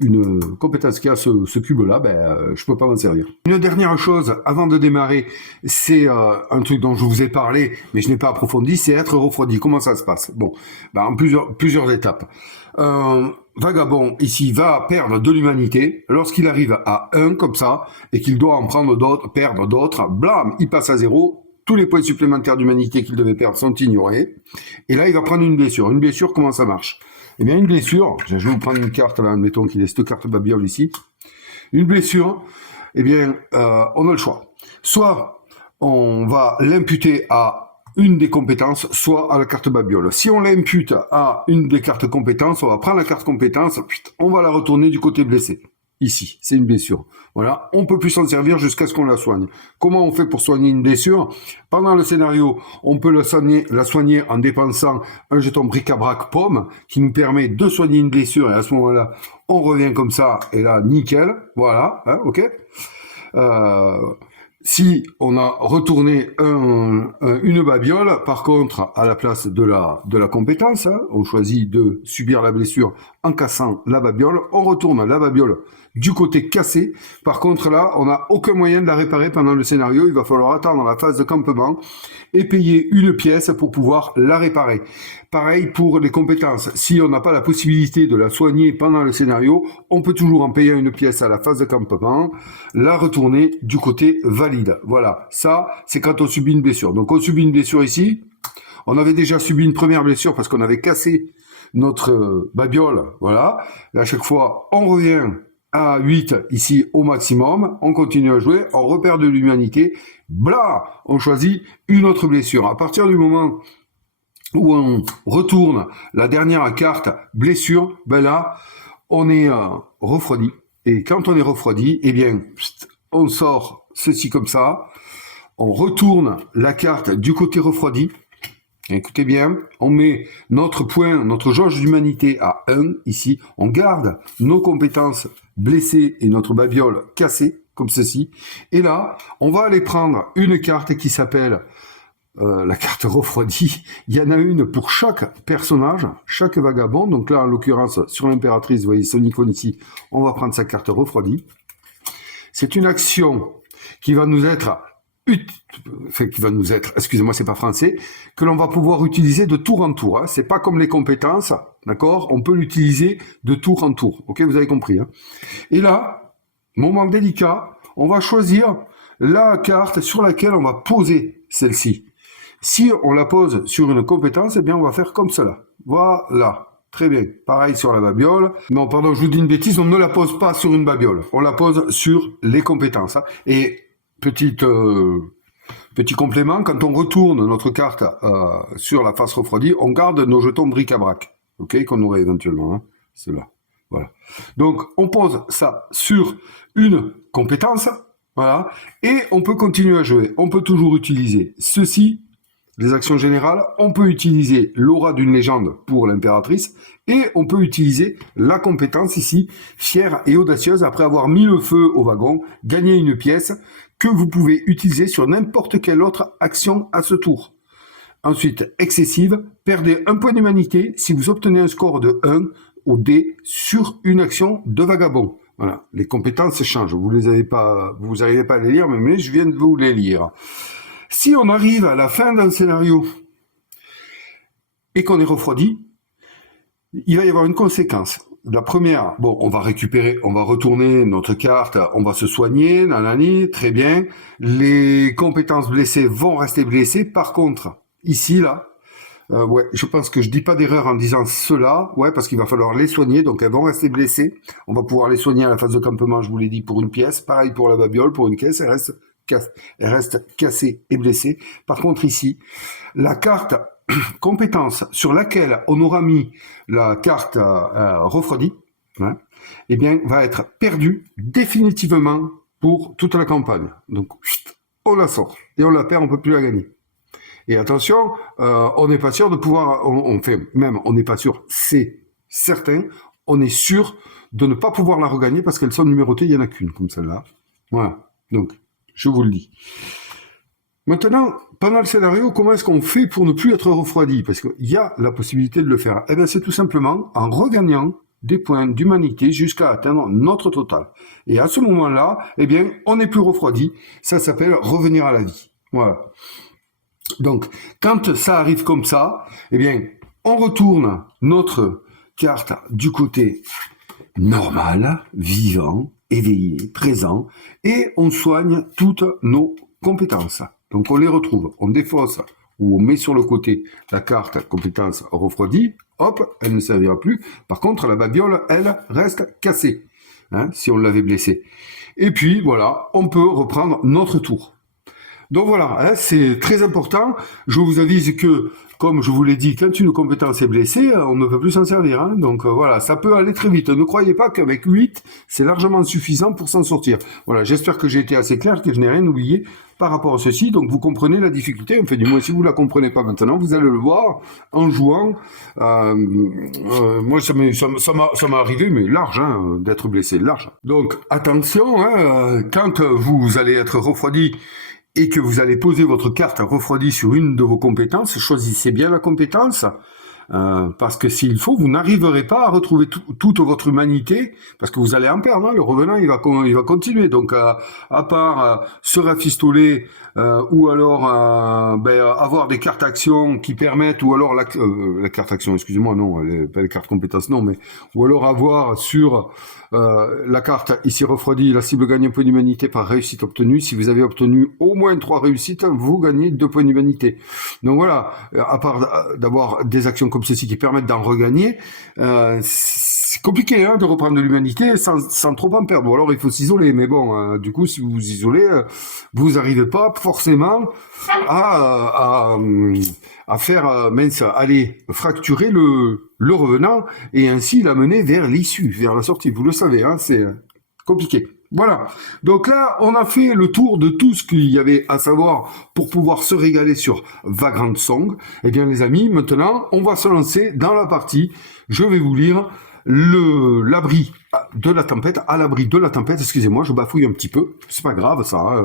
compétence qui a ce cube-là, je peux pas m'en servir. Une dernière chose, avant de démarrer, c'est un truc dont je vous ai parlé, mais je n'ai pas approfondi, c'est être refroidi. Comment ça se passe? Bon, en plusieurs étapes. Vagabond, ici, va perdre de l'humanité. Lorsqu'il arrive à 1, comme ça, et qu'il doit en prendre d'autres, perdre d'autres, blam, il passe à 0. Tous les points supplémentaires d'humanité qu'il devait perdre sont ignorés. Et là, il va prendre une blessure. Une blessure, comment ça marche? Eh bien, une blessure, je vais vous prendre une carte, là, admettons qu'il ait cette carte babiole ici. Une blessure, eh bien, on a le choix. Soit on va l'imputer à une des compétences, soit à la carte babiole. Si on l'impute à une des cartes compétences, on va prendre la carte compétence, on va la retourner du côté blessé. Ici, c'est une blessure. Voilà, on peut plus s'en servir jusqu'à ce qu'on la soigne. Comment on fait pour soigner une blessure? Pendant le scénario, on peut la soigner en dépensant un jeton bric-à-brac pomme qui nous permet de soigner une blessure et à ce moment-là, on revient comme ça et là, nickel. Voilà, hein, ok. Si on a retourné une babiole, par contre, à la place de la compétence, hein, on choisit de subir la blessure en cassant la babiole, on retourne la babiole du côté cassé. Par contre, là, on n'a aucun moyen de la réparer pendant le scénario. Il va falloir attendre la phase de campement et payer une pièce pour pouvoir la réparer. Pareil pour les compétences. Si on n'a pas la possibilité de la soigner pendant le scénario, on peut toujours en payer une pièce à la phase de campement, la retourner du côté valide. Voilà, ça, c'est quand on subit une blessure. Donc, on subit une blessure ici. On avait déjà subi une première blessure parce qu'on avait cassé notre babiole. Voilà. Et à chaque fois, on revient à 8 ici au maximum. On continue à jouer. On repère de l'humanité. Blah, on choisit une autre blessure. À partir du moment où on retourne la dernière carte blessure, ben là, on est refroidi. Et quand on est refroidi, eh bien, on sort ceci comme ça. On retourne la carte du côté refroidi. Écoutez bien, on met notre point, notre jauge d'humanité à 1 ici. On garde nos compétences blessées et notre babiole cassée, comme ceci. Et là, on va aller prendre une carte qui s'appelle la carte refroidie. Il y en a une pour chaque personnage, chaque vagabond. Donc là, en l'occurrence, sur l'impératrice, vous voyez son icône ici, on va prendre sa carte refroidie. C'est une action qui va nous être excusez-moi, c'est pas français, que l'on va pouvoir utiliser de tour en tour. Hein. C'est pas comme les compétences, d'accord? On peut l'utiliser de tour en tour. Ok, vous avez compris. Hein. Et là, moment délicat, on va choisir la carte sur laquelle on va poser celle-ci. Si on la pose sur une compétence, eh bien, on va faire comme cela. Voilà. Très bien. Pareil sur la babiole. Non, pardon, je vous dis une bêtise, on ne la pose pas sur une babiole. On la pose sur les compétences. Hein. Et petit complément, quand on retourne notre carte sur la face refroidie, on garde nos jetons bric-à-brac, ok, qu'on aurait éventuellement, hein, ceux-là. Voilà. Donc, on pose ça sur une compétence, voilà, et on peut continuer à jouer. On peut toujours utiliser ceci, les actions générales, on peut utiliser l'aura d'une légende pour l'impératrice, et on peut utiliser la compétence ici, fière et audacieuse, après avoir mis le feu au wagon, gagner une pièce, que vous pouvez utiliser sur n'importe quelle autre action à ce tour. Ensuite, excessive, perdez un point d'humanité si vous obtenez un score de 1 au dé sur une action de vagabond. Voilà, les compétences changent. Vous n'arrivez pas à les lire, mais je viens de vous les lire. Si on arrive à la fin d'un scénario et qu'on est refroidi, il va y avoir une conséquence. La première, bon, on va récupérer, on va retourner notre carte, on va se soigner, nanani, très bien. Les compétences blessées vont rester blessées. Par contre, ici, là, ouais, je pense que je dis pas d'erreur en disant cela, ouais, parce qu'il va falloir les soigner, donc elles vont rester blessées. On va pouvoir les soigner à la phase de campement, je vous l'ai dit, pour une pièce. Pareil pour la babiole, pour une caisse, elle reste cassée et blessée. Par contre, ici, la carte compétence sur laquelle on aura mis la carte refroidie, hein, eh bien, va être perdue définitivement pour toute la campagne. Donc, on la sort et on la perd, on peut plus la gagner. Et attention, on n'est pas sûr de pouvoir, on n'est pas sûr, c'est certain, on est sûr de ne pas pouvoir la regagner parce qu'elles sont numérotées, il n'y en a qu'une comme celle-là. Voilà, donc, je vous le dis. Maintenant, pendant le scénario, comment est-ce qu'on fait pour ne plus être refroidi? Parce qu'il y a la possibilité de le faire. Eh bien, c'est tout simplement en regagnant des points d'humanité jusqu'à atteindre notre total. Et à ce moment-là, eh bien, on n'est plus refroidi. Ça s'appelle revenir à la vie. Voilà. Donc, quand ça arrive comme ça, eh bien, on retourne notre carte du côté normal, vivant, éveillé, présent, et on soigne toutes nos compétences. Donc on les retrouve, on défausse ou on met sur le côté la carte compétence refroidie, hop, elle ne servira plus. Par contre, la babiole, elle, reste cassée, hein, si on l'avait blessée. Et puis voilà, on peut reprendre notre tour. Donc voilà, hein, c'est très important. Je vous avise que, comme je vous l'ai dit, quand une compétence est blessée, on ne peut plus s'en servir. Hein. Donc voilà, ça peut aller très vite. Ne croyez pas qu'avec 8, c'est largement suffisant pour s'en sortir. Voilà, j'espère que j'ai été assez clair, que je n'ai rien oublié par rapport à ceci. Donc vous comprenez la difficulté. Enfin, du moins, si vous ne la comprenez pas maintenant, vous allez le voir en jouant. Moi, ça m'est arrivé, mais large, hein, d'être blessé, large. Donc attention, hein, quand vous allez être refroidi, et que vous allez poser votre carte refroidie sur une de vos compétences, choisissez bien la compétence. Parce que s'il faut, vous n'arriverez pas à retrouver toute votre humanité, parce que vous allez en perdre, hein. Le revenant, il va continuer. Donc, à part se rafistoler, ou alors avoir des cartes actions qui permettent, ou alors la carte action, excusez-moi, non, pas les cartes compétences, non, mais ou alors avoir sur la carte ici refroidie, la cible gagne un point d'humanité par réussite obtenue. Si vous avez obtenu au moins 3 réussites, vous gagnez 2 points d'humanité. Donc voilà, à part d'avoir des actions comme ceci qui permettent d'en regagner, c'est compliqué de reprendre de l'humanité sans trop en perdre. Ou alors il faut s'isoler. Mais bon, du coup, si vous vous isolez, vous n'arrivez pas forcément à faire, aller fracturer le revenant et ainsi l'amener vers l'issue, vers la sortie. Vous le savez, c'est compliqué. Voilà. Donc là, on a fait le tour de tout ce qu'il y avait à savoir pour pouvoir se régaler sur Vagrant Song. Eh bien, les amis, maintenant, on va se lancer dans la partie. Je vais vous lire l'abri de la tempête, à l'abri de la tempête. Excusez-moi, je bafouille un petit peu. C'est pas grave, ça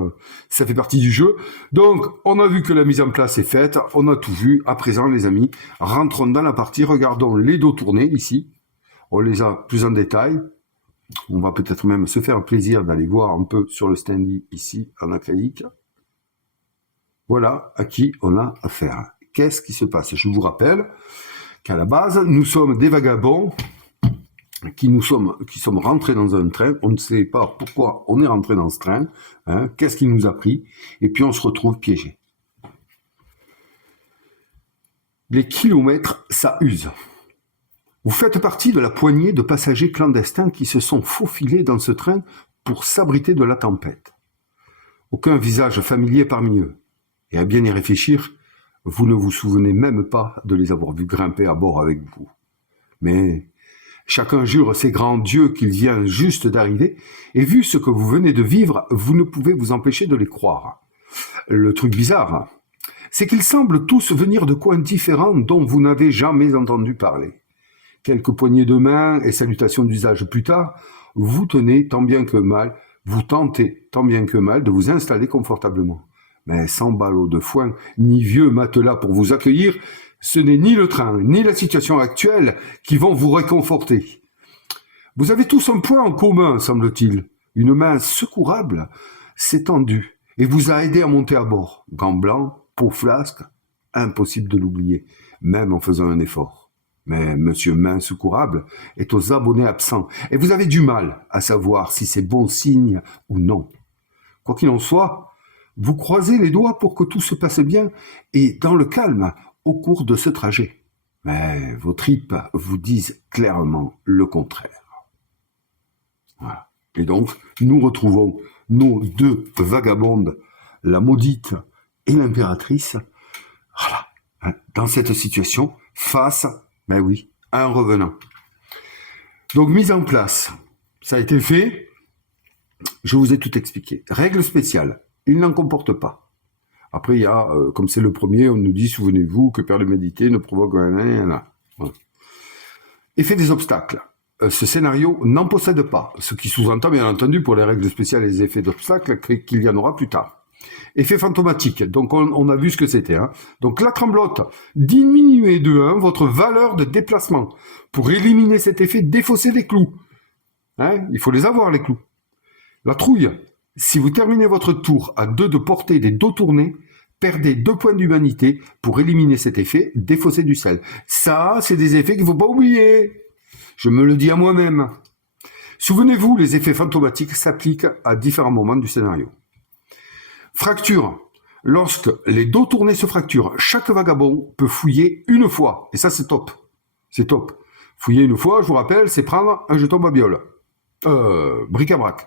fait partie du jeu. Donc, on a vu que la mise en place est faite. On a tout vu. À présent, les amis, rentrons dans la partie. Regardons les dos tournés ici. On les a plus en détail. On va peut-être même se faire plaisir d'aller voir un peu sur le standy ici en acrylique. Voilà à qui on a affaire. Qu'est-ce qui se passe? Je vous rappelle qu'à la base, nous sommes des vagabonds qui sommes rentrés dans un train. On ne sait pas pourquoi on est rentré dans ce train. Qu'est-ce qui nous a pris? Et puis on se retrouve piégé. Les kilomètres, ça use. Vous faites partie de la poignée de passagers clandestins qui se sont faufilés dans ce train pour s'abriter de la tempête. Aucun visage familier parmi eux. Et à bien y réfléchir, vous ne vous souvenez même pas de les avoir vus grimper à bord avec vous. Mais chacun jure ses grands dieux qu'il vient juste d'arriver, et vu ce que vous venez de vivre, vous ne pouvez vous empêcher de les croire. Le truc bizarre, c'est qu'ils semblent tous venir de coins différents dont vous n'avez jamais entendu parler. Quelques poignées de main et salutations d'usage plus tard, vous tentez tant bien que mal de vous installer confortablement. Mais sans ballot de foin, ni vieux matelas pour vous accueillir, ce n'est ni le train, ni la situation actuelle qui vont vous réconforter. Vous avez tous un point en commun, semble-t-il. Une main secourable s'est tendue et vous a aidé à monter à bord. Gants blancs, peau flasque, impossible de l'oublier, même en faisant un effort. Mais Monsieur Main Secourable est aux abonnés absents et vous avez du mal à savoir si c'est bon signe ou non. Quoi qu'il en soit, vous croisez les doigts pour que tout se passe bien et dans le calme au cours de ce trajet. Mais vos tripes vous disent clairement le contraire. Voilà. Et donc, nous retrouvons nos 2 vagabondes, la maudite et l'impératrice, voilà, dans cette situation, face à un revenant. Donc, mise en place, ça a été fait, je vous ai tout expliqué. Règle spéciale, il n'en comporte pas. Après, il y a, comme c'est le premier, on nous dit, souvenez-vous que perdre l'humanité ne provoque rien. Voilà. Effet des obstacles. Ce scénario n'en possède pas, ce qui sous-entend, bien entendu, pour les règles spéciales et les effets d'obstacles, qu'il y en aura plus tard. Effet fantomatique, donc on a vu ce que c'était. Donc la tremblote, diminuez de 1 votre valeur de déplacement. Pour éliminer cet effet, défaussez les clous. Il faut les avoir, les clous. La trouille, si vous terminez votre tour à 2 de portée des dos tournés, perdez 2 points d'humanité. Pour éliminer cet effet, défaussez du sel. Ça, c'est des effets qu'il ne faut pas oublier. Je me le dis à moi-même. Souvenez-vous, les effets fantomatiques s'appliquent à différents moments du scénario. Fracture. Lorsque les dos tournés se fracturent, chaque vagabond peut fouiller une fois. Et ça, c'est top. C'est top. Fouiller une fois, je vous rappelle, c'est prendre un jeton babiole. Bric-à-brac.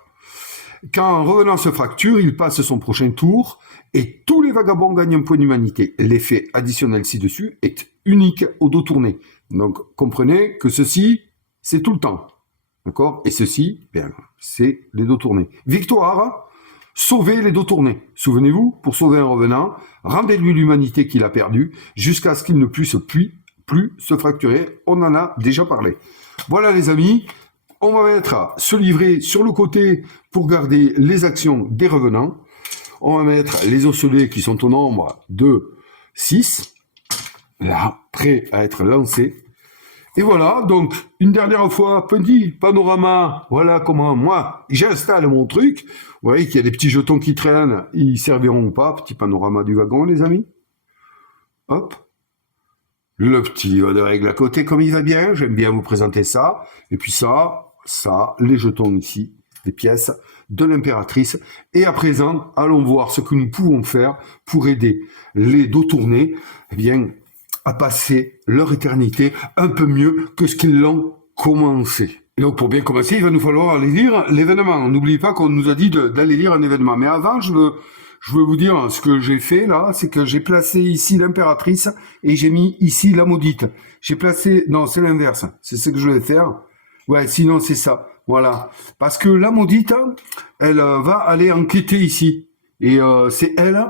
Quand un revenant se fracture, il passe son prochain tour et tous les vagabonds gagnent un point d'humanité. L'effet additionnel ci-dessus est unique au dos tourné. Donc, comprenez que ceci, c'est tout le temps. D'accord? Et ceci, c'est les dos tournés. Victoire. Sauvez les dos tournés. Souvenez-vous, pour sauver un revenant, rendez-lui l'humanité qu'il a perdue jusqu'à ce qu'il ne puisse plus se fracturer. On en a déjà parlé. Voilà les amis, on va mettre ce livret sur le côté pour garder les actions des revenants. On va mettre les osselets qui sont au nombre de 6. là, prêt à être lancé. Et voilà, donc, une dernière fois, petit panorama, voilà comment moi, j'installe mon truc. Vous voyez qu'il y a des petits jetons qui traînent, ils serviront ou pas. Petit panorama du wagon, les amis. Hop. Le petit livre de règles à côté, comme il va bien. J'aime bien vous présenter ça. Et puis ça, les jetons ici, les pièces de l'impératrice. Et à présent, allons voir ce que nous pouvons faire pour aider les dos tournés, eh bien, à passer leur éternité un peu mieux que ce qu'ils l'ont commencé. Et donc, pour bien commencer, il va nous falloir aller lire l'événement. N'oubliez pas qu'on nous a dit d'aller lire un événement. Mais avant, je veux vous dire ce que j'ai fait là, c'est que j'ai placé ici l'impératrice et j'ai mis ici la maudite. J'ai placé, non, c'est l'inverse. C'est ce que je vais faire. Ouais, sinon c'est ça. Voilà. Parce que la maudite, elle va aller enquêter ici. Et c'est elle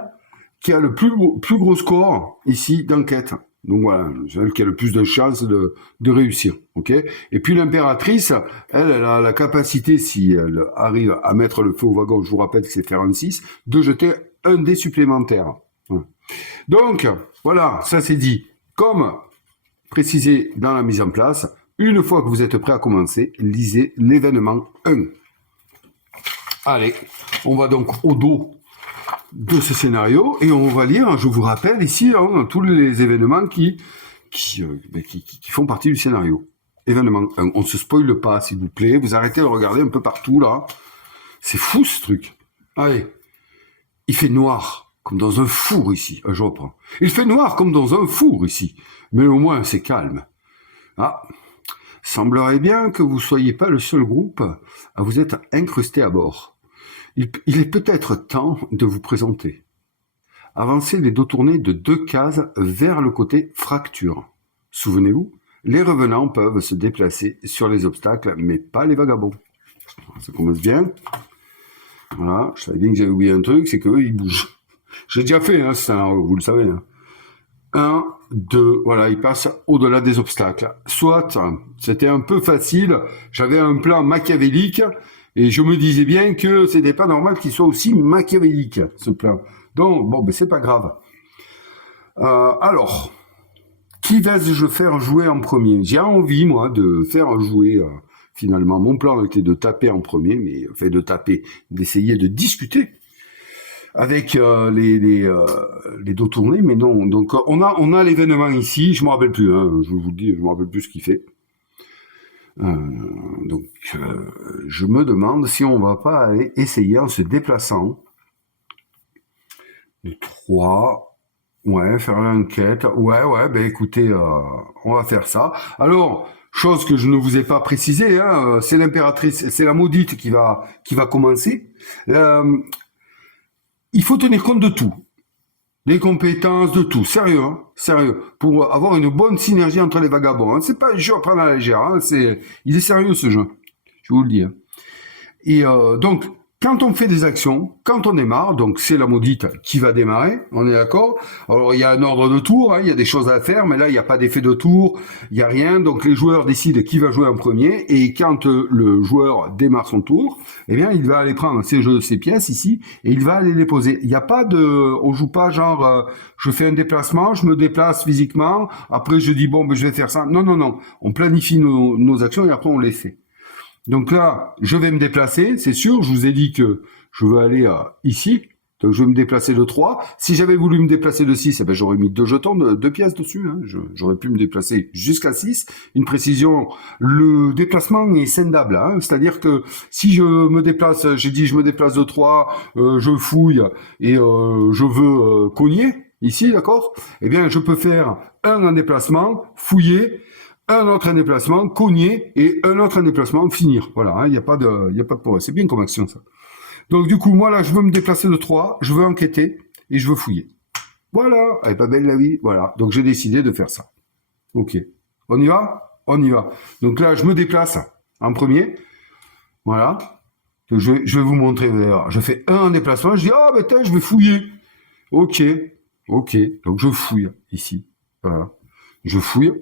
qui a le plus gros score ici d'enquête. Donc voilà, c'est elle qui a le plus de chances de réussir. Ok. Et puis l'impératrice, elle a la capacité, si elle arrive à mettre le feu au wagon, je vous rappelle que c'est faire un 6, de jeter un dé supplémentaire. Donc, voilà, ça c'est dit. Comme précisé dans la mise en place, une fois que vous êtes prêt à commencer, lisez l'événement 1. Allez, on va donc au dos de ce scénario et on va lire, je vous rappelle ici, tous les événements qui font partie du scénario. Événement 1, on ne se spoile pas s'il vous plaît, vous arrêtez de regarder un peu partout là. C'est fou ce truc. Allez, il fait noir comme dans un four ici, je reprends. Il fait noir comme dans un four ici, mais au moins c'est calme. Ah, semblerait bien que vous soyez pas le seul groupe à vous être incrusté à bord. Il est peut-être temps de vous présenter. Avancez les dos tournés de 2 cases vers le côté fracture. Souvenez-vous, les revenants peuvent se déplacer sur les obstacles, mais pas les vagabonds. Ça commence bien. Voilà, je savais bien que j'avais oublié un truc, c'est qu'eux, ils bougent. J'ai déjà fait, ce scénario, vous le savez. 1, 2, voilà, ils passent au-delà des obstacles. Soit, c'était un peu facile, j'avais un plan machiavélique, et je me disais bien que c'était pas normal qu'il soit aussi machiavélique, ce plan. Donc, bon, ben c'est pas grave. Alors, qui vais-je faire jouer en premier? J'ai envie, moi, de faire jouer, finalement, mon plan était de taper en premier, mais fait de taper, d'essayer de discuter avec les dos tournés, mais non. Donc, on a l'événement ici, je me rappelle plus, je vous le dis, je me rappelle plus ce qu'il fait. Donc, je me demande si on va pas aller essayer en se déplaçant. De 3, ouais, faire l'enquête. Ouais, ben écoutez, on va faire ça. Alors, chose que je ne vous ai pas précisé, c'est l'impératrice, c'est la maudite qui va commencer. Il faut tenir compte de tout. Les compétences, de tout. Sérieux, sérieux. Pour avoir une bonne synergie entre les vagabonds. C'est pas un jeu à prendre à la légère. Il est sérieux ce jeu. Je vous le dis. Et donc, quand on fait des actions, quand on démarre, donc c'est la maudite qui va démarrer, on est d'accord? Alors il y a un ordre de tour, il y a des choses à faire, mais là il n'y a pas d'effet de tour, il n'y a rien, donc les joueurs décident qui va jouer en premier, et quand le joueur démarre son tour, eh bien il va aller prendre ses pièces ici, et il va aller les poser. Il n'y a pas on joue pas genre, je fais un déplacement, je me déplace physiquement, après je dis bon ben je vais faire ça. Non, on planifie nos actions et après on les fait. Donc là, je vais me déplacer, c'est sûr, je vous ai dit que je veux aller ici, donc je vais me déplacer de 3. Si j'avais voulu me déplacer de 6, j'aurais mis 2 jetons, 2 pièces dessus, j'aurais pu me déplacer jusqu'à 6. Une précision, le déplacement est scindable, c'est-à-dire que si je me déplace, j'ai dit je me déplace de 3, je fouille et je veux cogner, ici, d'accord? Eh bien, je peux faire un déplacement, fouiller, un autre déplacement, cogner, et un autre déplacement, finir. Voilà, il n'y a pas de problème. C'est bien comme action, ça. Donc, du coup, moi, là, je veux me déplacer de 3, je veux enquêter, et je veux fouiller. Voilà, elle est pas belle la vie, voilà. Donc, j'ai décidé de faire ça. Ok. On y va? On y va. Donc là, je me déplace en premier. Voilà. Donc, je vais vous montrer, d'ailleurs. Je fais un déplacement, je dis, tiens, je vais fouiller. Ok. Donc, je fouille, ici. Voilà. Je fouille.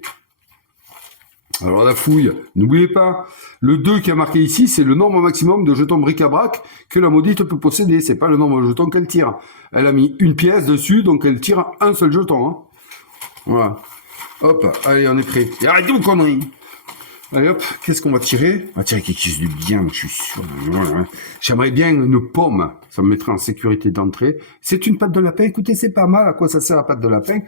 Alors la fouille, n'oubliez pas, le 2 qui a marqué ici, c'est le nombre maximum de jetons bric-à-brac que la maudite peut posséder. C'est pas le nombre de jetons qu'elle tire. Elle a mis une pièce dessus, donc elle tire un seul jeton. Voilà. Hop, allez, on est prêt. Et arrêtez vos conneries. Allez hop, qu'est-ce qu'on va tirer? On va tirer quelque chose de bien, je suis sûr. J'aimerais bien une pomme, ça me mettrait en sécurité d'entrée. C'est une pâte de lapin, écoutez, c'est pas mal, à quoi ça sert la pâte de lapin?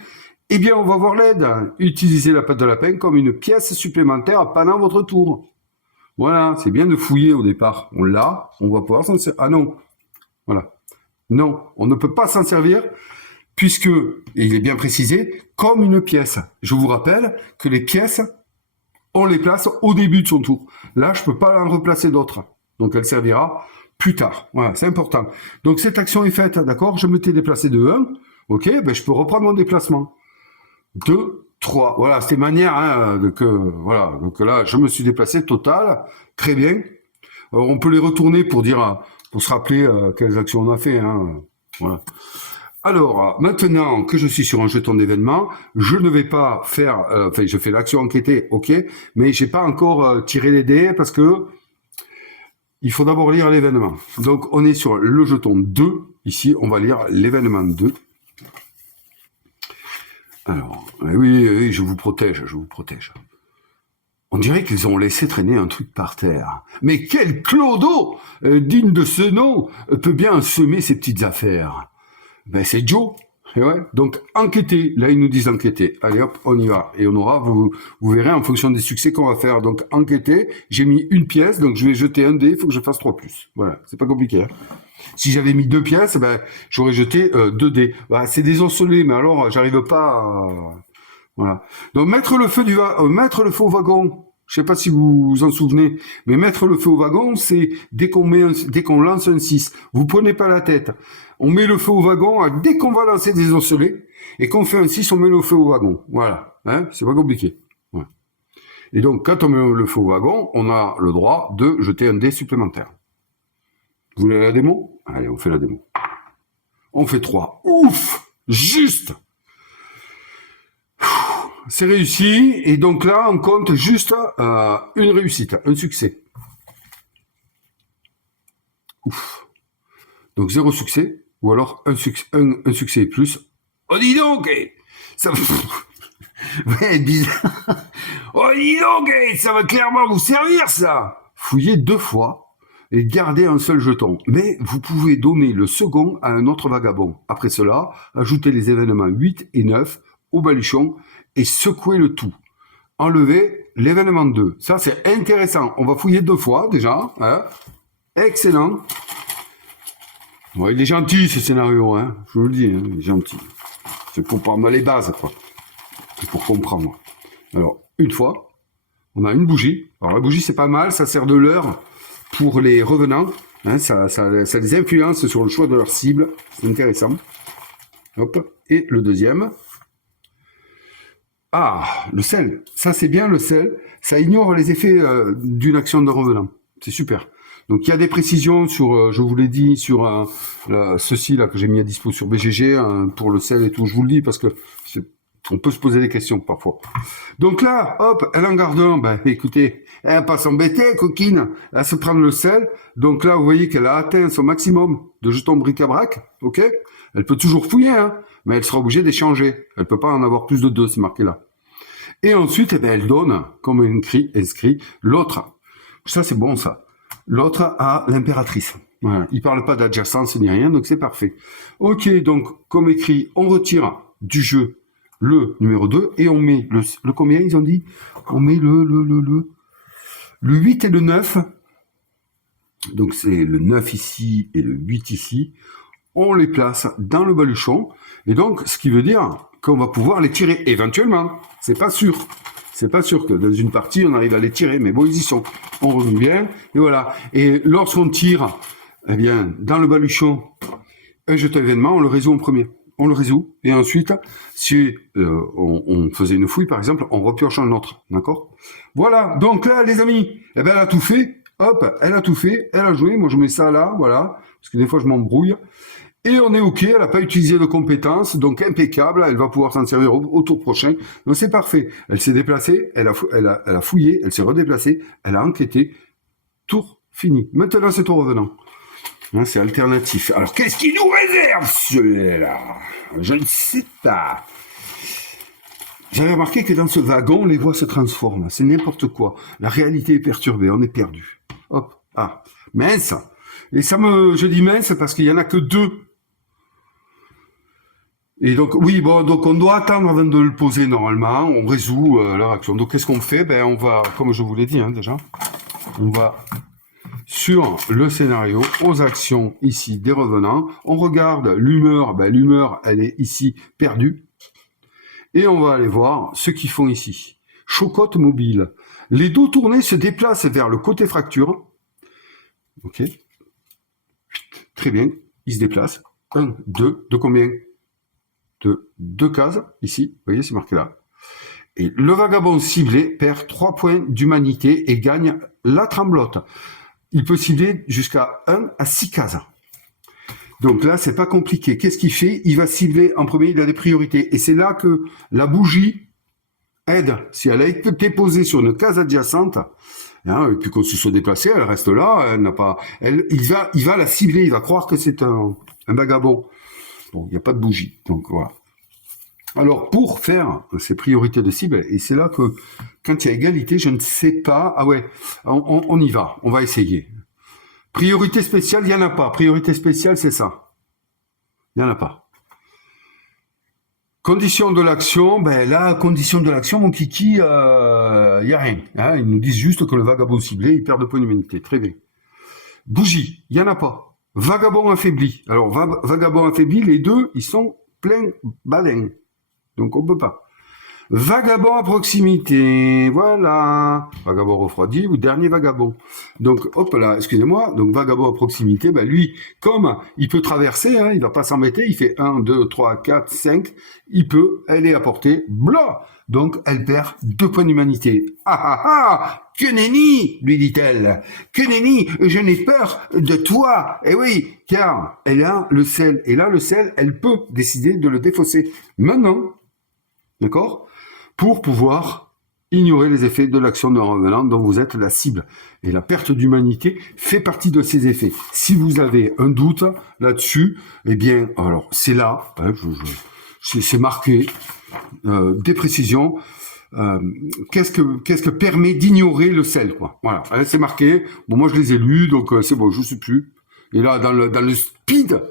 Eh bien, on va voir l'aide. Utilisez la pâte de lapin comme une pièce supplémentaire pendant votre tour. Voilà, c'est bien de fouiller au départ. On l'a, on va pouvoir s'en servir. Ah non, voilà. Non, on ne peut pas s'en servir puisque, et il est bien précisé, comme une pièce. Je vous rappelle que les pièces, on les place au début de son tour. Là, je peux pas en replacer d'autres. Donc, elle servira plus tard. Voilà, c'est important. Donc, cette action est faite, d'accord? Je m'étais déplacé de 1. Ok, ben, je peux reprendre mon déplacement. 2, 3. Voilà, c'était manière, hein, voilà. Donc là, je me suis déplacé total. Très bien. On peut les retourner pour dire, pour se rappeler quelles actions on a fait, hein. Voilà. Alors, maintenant que je suis sur un jeton d'événement, je ne vais pas faire, enfin, je fais l'action enquêter, ok, mais j'ai pas encore tiré les dés parce que il faut d'abord lire l'événement. Donc, on est sur le jeton 2. Ici, on va lire l'événement 2. Alors, oui, je vous protège, je vous protège. On dirait qu'ils ont laissé traîner un truc par terre. Mais quel clodo digne de ce nom peut bien semer ces petites affaires? Ben c'est Joe. Et ouais. Donc enquêter. Là ils nous disent enquêter. Allez hop, on y va. Et on aura, vous verrez en fonction des succès qu'on va faire. Donc enquêter. J'ai mis une pièce, donc je vais jeter un dé. Il faut que je fasse 3 plus. Voilà, c'est pas compliqué. Hein. Si j'avais mis 2 pièces, ben j'aurais jeté 2 dés. Voilà, c'est désensolé, mais alors j'arrive pas. Voilà. Donc mettre le feu au wagon. Je sais pas si vous vous en souvenez, mais mettre le feu au wagon, c'est dès qu'on lance un 6. Vous prenez pas la tête. On met le feu au wagon dès qu'on va lancer des osselets et qu'on fait un 6, on met le feu au wagon. Voilà. Hein, c'est pas compliqué. Ouais. Et donc, quand on met le feu au wagon, on a le droit de jeter un dé supplémentaire. Vous voulez la démo? Allez, on fait la démo. On fait 3. Ouf! Juste! C'est réussi, et donc là, on compte juste une réussite, un succès. Ouf. Donc 0 succès, ou alors un succès et plus. Oh dis donc, ça va être bizarre. Oh dis donc, ça va clairement vous servir ça. Fouillez 2 fois et gardez un seul jeton. Mais vous pouvez donner le second à un autre vagabond. Après cela, ajoutez les événements 8 et 9 au baluchon et secouez le tout. Enlevez l'événement 2. Ça, c'est intéressant. On va fouiller 2 fois, déjà. Hein. Excellent. Ouais, il est gentil, ce scénario. Hein. Je vous le dis, hein, il est gentil. C'est pour prendre les bases, quoi. C'est pour comprendre. Alors, une fois, on a une bougie. Alors, la bougie, c'est pas mal. Ça sert de leurre pour les revenants. Hein, ça les influence sur le choix de leur cible. C'est intéressant. Hop. Et le deuxième... Ah, le sel. Ça, c'est bien, le sel. Ça ignore les effets d'une action de revenant. C'est super. Donc, il y a des précisions sur, je vous l'ai dit, sur ceci là que j'ai mis à dispo sur BGG pour le sel et tout. Je vous le dis parce que on peut se poser des questions parfois. Donc là, hop, elle en garde un. Ben, écoutez, elle va pas s'embêter, coquine. Elle va se prendre le sel. Donc là, vous voyez qu'elle a atteint son maximum de jetons bric-à-brac. Ok. Elle peut toujours fouiller, hein. Mais elle sera obligée d'échanger. Elle peut pas en avoir plus de 2, c'est marqué là. Et ensuite, eh ben, elle donne, comme inscrit, l'autre. Ça, c'est bon, ça. L'autre à l'impératrice. Voilà. Il parle pas d'adjacence ni rien, donc c'est parfait. Ok, donc, comme écrit, on retire du jeu le numéro 2 et on met le combien, ils ont dit? On met le 8 et le 9. Donc, c'est le 9 ici et le 8 ici. On les place dans le baluchon, et donc, ce qui veut dire qu'on va pouvoir les tirer éventuellement. C'est pas sûr. C'est pas sûr que dans une partie, on arrive à les tirer, mais bon, ils y sont. On revient bien, et voilà. Et lorsqu'on tire, eh bien, dans le baluchon, un jeton événement, on le résout en premier. On le résout, et ensuite, si on faisait une fouille, par exemple, on repioche un autre, d'accord? Voilà, donc là, les amis, eh ben, elle a tout fait. Hop, elle a tout fait, elle a joué. Moi, je mets ça là, voilà, parce que des fois, je m'embrouille. Et on est OK, elle n'a pas utilisé de compétences, donc impeccable, elle va pouvoir s'en servir au tour prochain. Donc c'est parfait. Elle s'est déplacée, elle a fouillé, elle s'est redéplacée, elle a enquêté. Tour fini. Maintenant, c'est au revenant. Hein, c'est alternatif. Alors, qu'est-ce qu'il nous réserve, celui-là? Je ne sais pas. Vous avez remarqué que dans ce wagon, les voies se transforment. C'est n'importe quoi. La réalité est perturbée. On est perdu. Hop. Ah. Mince. Et je dis mince parce qu'il y en a que 2. Et donc, oui, bon, donc on doit attendre avant de le poser normalement. On résout leur action. Donc, qu'est-ce qu'on fait? Ben, on va, comme je vous l'ai dit, déjà, on va sur le scénario, aux actions ici des revenants. On regarde l'humeur. Ben, l'humeur, elle est ici perdue. Et on va aller voir ce qu'ils font ici. Chocotte mobile. Les dos tournés se déplacent vers le côté fracture. Ok. Très bien. Ils se déplacent. 1, 2, de combien? De 2 cases, ici. Vous voyez, c'est marqué là. Et le vagabond ciblé perd 3 points d'humanité et gagne la tremblote. Il peut cibler jusqu'à 1 à 6 cases. Donc là, c'est pas compliqué. Qu'est-ce qu'il fait? Il va cibler en premier, il a des priorités. Et c'est là que la bougie aide. Si elle a été posée sur une case adjacente, hein, et puis qu'on se soit déplacé, elle reste là, elle n'a pas. Il va la cibler, il va croire que c'est un vagabond. Bon, il n'y a pas de bougie. Donc voilà. Alors, pour faire ces priorités de cible, et c'est là que, quand il y a égalité, je ne sais pas. Ah ouais, on y va, on va essayer. Priorité spéciale, il n'y en a pas. Priorité spéciale, c'est ça. Il n'y en a pas. Condition de l'action, ben là, condition de l'action, mon kiki, il n'y a rien. Hein, ils nous disent juste que le vagabond ciblé, il perd de points d'humanité. Très bien. Bougie, il n'y en a pas. Vagabond affaibli. Alors, vagabond affaibli, les deux, ils sont pleins balins. Donc, on ne peut pas. Vagabond à proximité, voilà. Vagabond refroidi ou dernier vagabond. Donc, hop là, excusez-moi. Donc, vagabond à proximité, ben lui, comme il peut traverser, hein, il va pas s'embêter, il fait 1, 2, 3, 4, 5, il peut, elle est à portée, blah. Donc, elle perd 2 points d'humanité. Ah ah ah! Que nenni, lui dit-elle. Que nenni, je n'ai peur de toi. Eh oui, car elle a le sel. Et là, le sel, elle peut décider de le défausser. Maintenant, d'accord? Pour pouvoir ignorer les effets de l'action d'un revenant dont vous êtes la cible. Et la perte d'humanité fait partie de ces effets. Si vous avez un doute là-dessus, eh bien, alors, c'est là, hein, c'est marqué, des précisions. Qu'est-ce que permet d'ignorer le sel, quoi. Voilà, c'est marqué. Bon, moi, je les ai lus, donc c'est bon, je sais plus. Et là, dans le speed,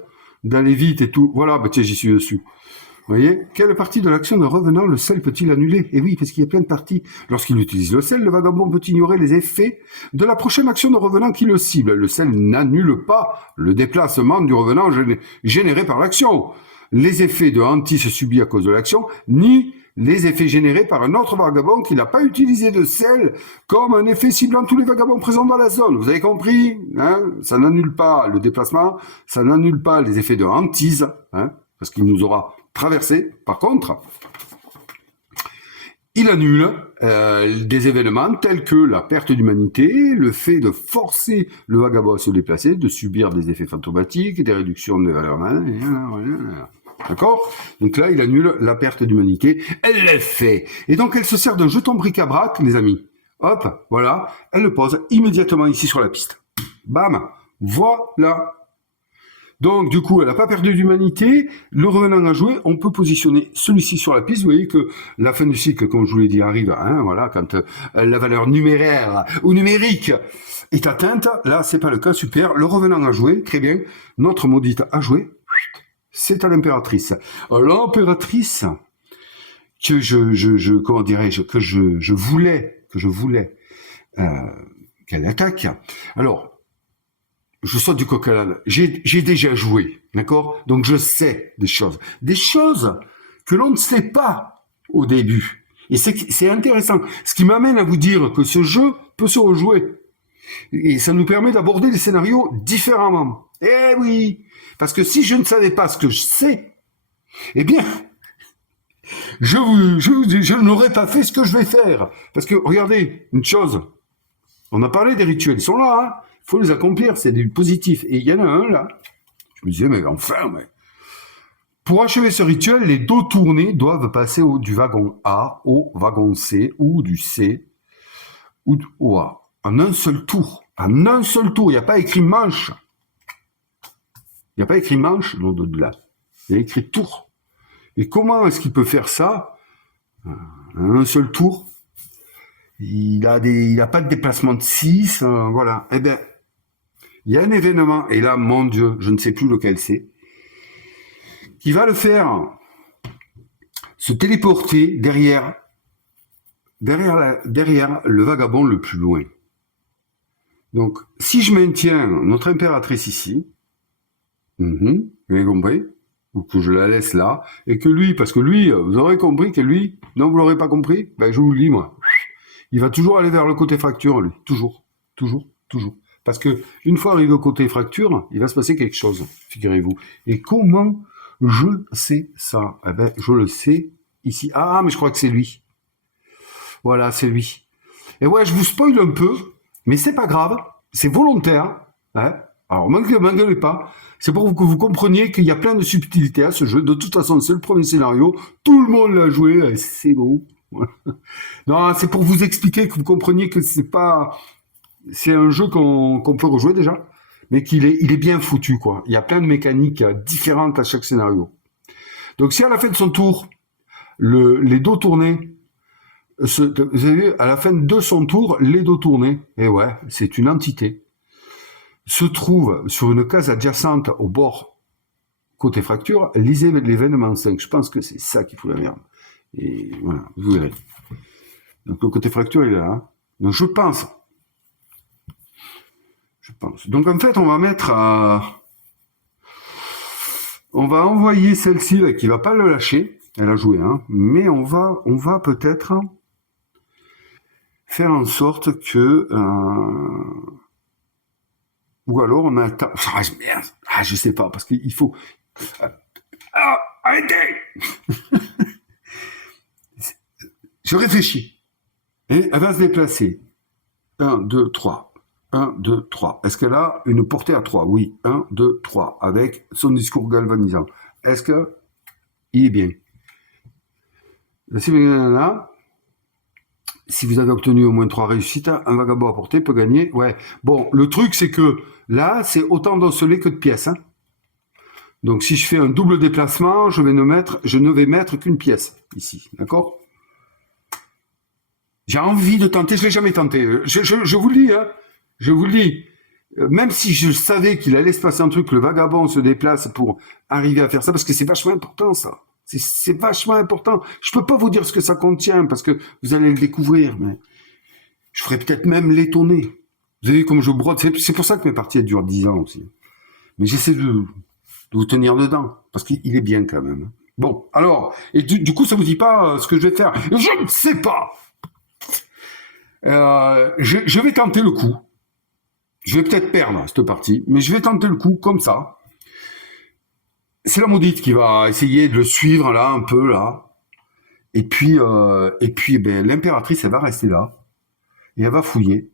d'aller vite et tout, voilà, bah tiens, j'y suis dessus. Vous voyez, quelle partie de l'action de revenant le sel peut-il annuler? Eh oui, parce qu'il y a plein de parties. Lorsqu'il utilise le sel, le vagabond peut ignorer les effets de la prochaine action de revenant qui le cible. Le sel n'annule pas le déplacement du revenant généré par l'action, les effets de hantis subis à cause de l'action, ni les effets générés par un autre vagabond qui n'a pas utilisé de sel, comme un effet ciblant tous les vagabonds présents dans la zone. Vous avez compris, hein? Ça n'annule pas le déplacement, ça n'annule pas les effets de hantise, hein, parce qu'il nous aura traversé. Par contre, il annule des événements tels que la perte d'humanité, le fait de forcer le vagabond à se déplacer, de subir des effets fantomatiques, des réductions de valeur. D'accord? Donc là, il annule la perte d'humanité. Elle le fait. Et donc, elle se sert d'un jeton bric-à-brac, les amis. Hop, voilà. Elle le pose immédiatement ici sur la piste. Bam. Voilà. Donc, du coup, elle n'a pas perdu d'humanité. Le revenant à jouer, on peut positionner celui-ci sur la piste. Vous voyez que la fin du cycle, comme je vous l'ai dit, arrive, hein, voilà, quand la valeur numéraire ou numérique est atteinte. Là, c'est pas le cas. Super. Le revenant à jouer, très bien. Notre maudite à jouer, c'est à l'impératrice. L'impératrice que comment dirais-je, que je voulais qu'elle attaque. Alors, je saute du coq à l'âne. J'ai déjà joué, d'accord? Donc je sais des choses que l'on ne sait pas au début. Et c'est intéressant. Ce qui m'amène à vous dire que ce jeu peut se rejouer. Et ça nous permet d'aborder les scénarios différemment. Eh oui! Parce que si je ne savais pas ce que je sais, eh bien, je n'aurais pas fait ce que je vais faire. Parce que, regardez, une chose, on a parlé des rituels, ils sont là, hein. Il faut les accomplir, c'est du positif. Et il y en a un là. Je me disais, mais enfin, pour achever ce rituel, les dos tournés doivent passer du wagon A au wagon C, ou du C au A. En un seul tour. En un seul tour. Il n'y a pas écrit manche. Il n'y a pas écrit manche, non, de là. Il y a écrit tour. Et comment est-ce qu'il peut faire ça? Un seul tour. Il a pas de déplacement de 6, voilà. Eh bien, il y a un événement, et là, mon Dieu, je ne sais plus lequel c'est, qui va le faire se téléporter derrière le vagabond le plus loin. Donc, si je maintiens notre impératrice ici, vous avez compris, ou que je la laisse là, et que lui, parce que lui, vous aurez compris que lui, non, vous l'aurez pas compris, ben je vous le dis, moi, il va toujours aller vers le côté fracture, lui, toujours, toujours, toujours. Parce que une fois arrivé au côté fracture, il va se passer quelque chose, figurez-vous. Et comment je sais ça? Eh ben, je le sais ici. Ah, mais je crois que c'est lui. Voilà, c'est lui. Et ouais, je vous spoil un peu, mais c'est pas grave, c'est volontaire. Hein. Alors, m'engueulez pas. C'est pour que vous compreniez qu'il y a plein de subtilités à ce jeu. De toute façon, c'est le premier scénario. Tout le monde l'a joué, c'est bon. Non, c'est pour vous expliquer, que vous compreniez que c'est pas... C'est un jeu qu'on peut rejouer déjà, mais il est bien foutu, quoi. Il y a plein de mécaniques différentes à chaque scénario. Donc, si à la fin de son tour, les dos tournés, vous avez vu, à la fin de son tour, les dos tournés, et ouais, c'est une entité, se trouve sur une case adjacente au bord côté fracture, lisez l'événement 5. Je pense que c'est ça qui fout la merde. Et voilà, vous verrez. Donc le côté fracture, il est là. Hein. Donc je pense. Donc en fait, on va mettre on va envoyer celle-ci là, qui va pas le lâcher. Elle a joué, hein. Mais on va peut-être faire en sorte que ou alors on attend. Ah, merde. Ah, je sais pas, parce qu'il faut. Ah, arrêtez. Je réfléchis. Et elle va se déplacer. 1, 2, 3. 1, 2, 3. Est-ce qu'elle a une portée à 3? Oui. 1, 2, 3. Avec son discours galvanisant. Est-ce que il est bien? Si vous avez obtenu au moins 3 réussites, un vagabond à portée peut gagner. Ouais. Bon, le truc, c'est que là, c'est autant d'osselets que de pièces. Hein. Donc, si je fais un double déplacement, je ne vais mettre qu'une pièce ici. D'accord? J'ai envie de tenter, je l'ai jamais tenté. Je vous le dis, hein. Je vous le dis. Même si je savais qu'il allait se passer un truc, le vagabond se déplace pour arriver à faire ça, parce que c'est vachement important, ça. C'est vachement important. Je peux pas vous dire ce que ça contient, parce que vous allez le découvrir, mais je ferais peut-être même l'étonner. Vous avez vu comme je brode, c'est pour ça que mes parties durent 10 ans aussi. Mais j'essaie de vous tenir dedans, parce qu'il est bien quand même. Bon, alors, et du coup, ça vous dit pas ce que je vais faire? Je ne sais pas. Je vais tenter le coup. Je vais peut-être perdre cette partie, mais je vais tenter le coup comme ça. C'est la maudite qui va essayer de le suivre là, un peu là. Et puis ben, l'impératrice, elle va rester là. Et elle va fouiller.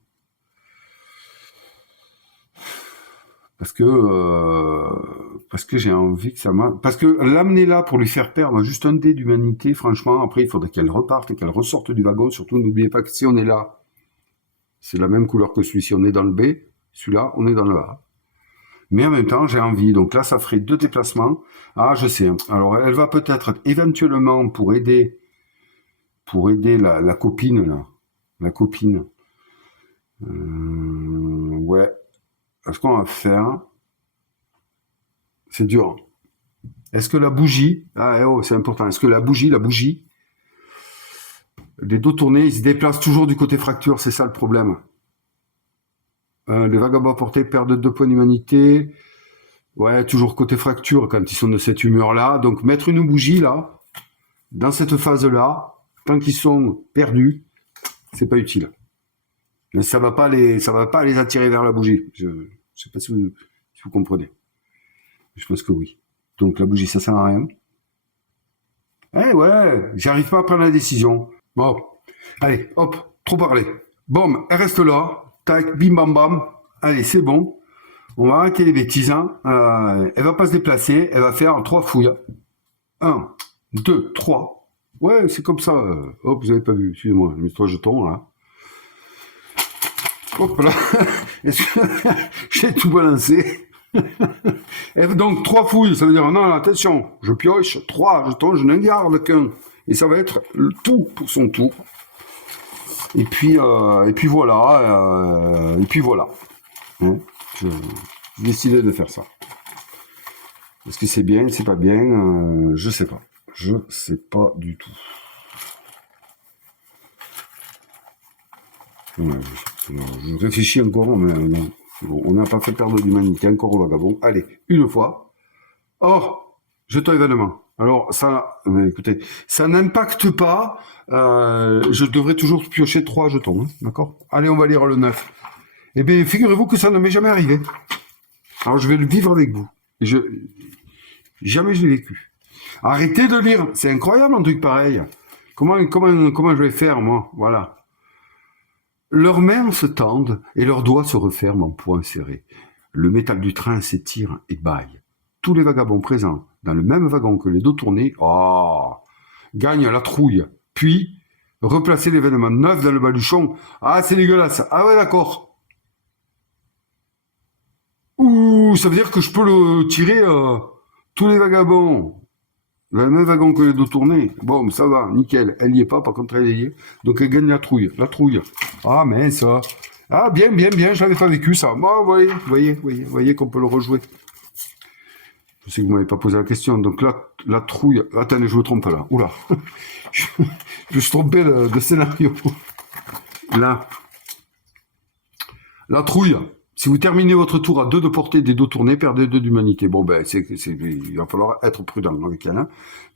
Parce que j'ai envie que ça marche. Parce que l'amener là pour lui faire perdre juste un dé d'humanité, franchement, après il faudrait qu'elle reparte et qu'elle ressorte du wagon. Surtout, n'oubliez pas que si on est là, c'est la même couleur que celui-ci. On est dans le B, celui-là, on est dans le A. Mais en même temps, j'ai envie. Donc là, ça ferait 2 déplacements. Ah, je sais. Alors, elle va peut-être éventuellement pour aider la copine là. La copine. Ouais. Ce qu'on va faire, c'est dur. Est-ce que la bougie, c'est important. Est-ce que la bougie, les dos tournés, ils se déplacent toujours du côté fracture, c'est ça le problème. Les vagabonds à portée perdent 2 points d'humanité. Ouais, toujours côté fracture quand ils sont de cette humeur-là. Donc mettre une bougie là, dans cette phase-là, tant qu'ils sont perdus, c'est pas utile. Mais ça va pas les attirer vers la bougie. Je sais pas si vous comprenez. Je pense que oui. Donc la bougie, ça sert à rien. Ouais, j'arrive pas à prendre la décision. Bon, allez, hop, trop parlé. Bon, elle reste là. Tac, bim bam bam. Allez, c'est bon. On va arrêter les bêtises. Hein. Elle va pas se déplacer. Elle va faire 3 fouilles. 1, 2, 3. Ouais, c'est comme ça. Hop, vous avez pas vu. Excusez-moi, j'ai mis 3 jetons là. Hop là. J'ai tout balancé. Et donc 3 fouilles, ça veut dire non, attention, je pioche 3 jetons, je n'en garde qu'un. Et ça va être tout pour son tour. Et puis voilà. Hein, j'ai décidé de faire ça. Est-ce que c'est bien, c'est pas bien, je sais pas. Je sais pas du tout. Ouais, je réfléchis encore, mais non. On n'a pas fait perdre d'humanité encore au vagabond. Allez, une fois. Oh, jeton événement. Alors ça, écoutez, ça n'impacte pas. Je devrais toujours piocher 3 jetons, hein, d'accord? Allez, on va lire le 9. Eh bien, figurez-vous que ça ne m'est jamais arrivé. Alors je vais le vivre avec vous. Jamais je l'ai vécu. Arrêtez de lire, c'est incroyable un truc pareil. Comment je vais faire, moi? Voilà. Leurs mains se tendent et leurs doigts se referment en poings serrés. Le métal du train s'étire et bâille. Tous les vagabonds présents dans le même wagon que les dos tournés, gagnent la trouille. Puis, replacer l'événement neuf dans le baluchon. Ah, c'est dégueulasse. Ah ouais, d'accord. Ouh, ça veut dire que je peux le tirer tous les vagabonds. Le même wagon que les dos tournés. Bon, ça va, nickel. Elle y est pas, par contre, elle y est. Donc, elle gagne la trouille. La trouille. Ah, mince. Ah, bien, je l'avais pas vécu, ça. Bon, vous voyez qu'on peut le rejouer. Je sais que vous m'avez pas posé la question. Donc, là, la trouille. Attendez, je me trompe là. Oula. Je me suis trompé de scénario. Là. La trouille. Si vous terminez votre tour à 2 de portée des dos tournés, perdez 2 d'humanité. Bon, ben, il va falloir être prudent avec elle. Hein.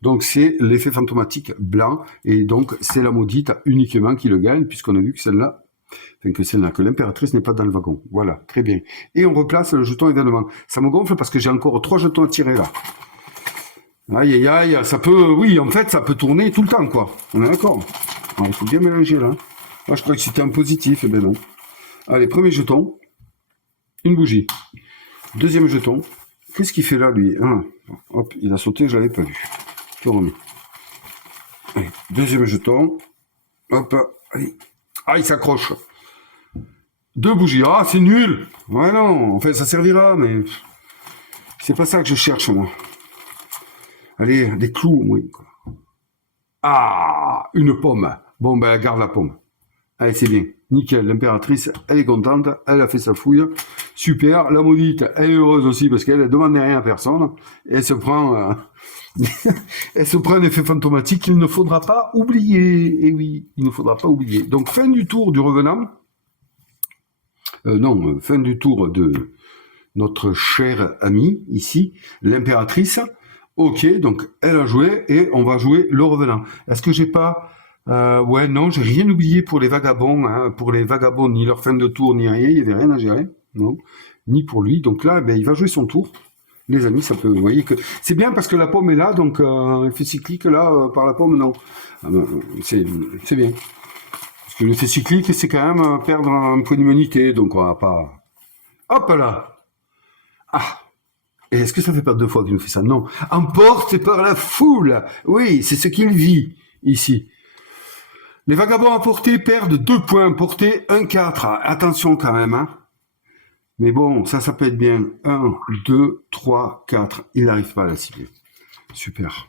Donc, c'est l'effet fantomatique blanc. Et donc, c'est la maudite uniquement qui le gagne, puisqu'on a vu que celle-là, que l'impératrice n'est pas dans le wagon. Voilà, très bien. Et on replace le jeton événement. Ça me gonfle parce que j'ai encore 3 jetons à tirer là. Aïe, aïe, aïe, ça peut, oui, en fait, ça peut tourner tout le temps, quoi. On est d'accord. Il faut bien mélanger là. Moi, je crois que c'était un positif, eh ben non. Allez, premier jeton. Une bougie. Deuxième jeton. Qu'est-ce qu'il fait là, lui? Hop, il a sauté, je l'avais pas vu. Je remets. Allez, deuxième jeton. Hop, allez. Ah, il s'accroche. 2 bougies. Ah, c'est nul. Ouais, non. Enfin, ça servira, mais c'est pas ça que je cherche, moi. Allez, des clous, au moins. Ah, une pomme. Bon, ben, garde la pomme. Allez, c'est bien. Nickel. L'impératrice, elle est contente. Elle a fait sa fouille. Super. La maudite, elle est heureuse aussi parce qu'elle ne demande rien à personne. Elle se prend, elle se prend un effet fantomatique qu'il ne faudra pas oublier. Et oui, il ne faudra pas oublier. Donc, fin du tour du revenant. Fin du tour de notre chère amie, ici, l'impératrice. Ok, donc, elle a joué et on va jouer le revenant. Est-ce que j'ai pas... ouais, non, j'ai rien oublié pour les vagabonds. Hein. Pour les vagabonds, ni leur fin de tour, ni rien. Il n'y avait rien à gérer. Non, ni pour lui. Donc là, ben, il va jouer son tour. Les amis, ça peut... Vous voyez que... C'est bien parce que la pomme est là, donc effet cyclique, là, par la pomme, non. C'est bien. Parce que l'effet cyclique, c'est quand même perdre un point d'immunité. Donc on va pas... Hop là. Ah. Et est-ce que ça fait pas 2 fois qu'il nous fait ça? Non. Emporté par la foule. Oui, c'est ce qu'il vit ici. Les vagabonds à portée perdent 2 points. Portée 1-4. Attention quand même. Hein. Mais bon, ça peut être bien. 1, 2, 3, 4. Il n'arrive pas à la cibler. Super.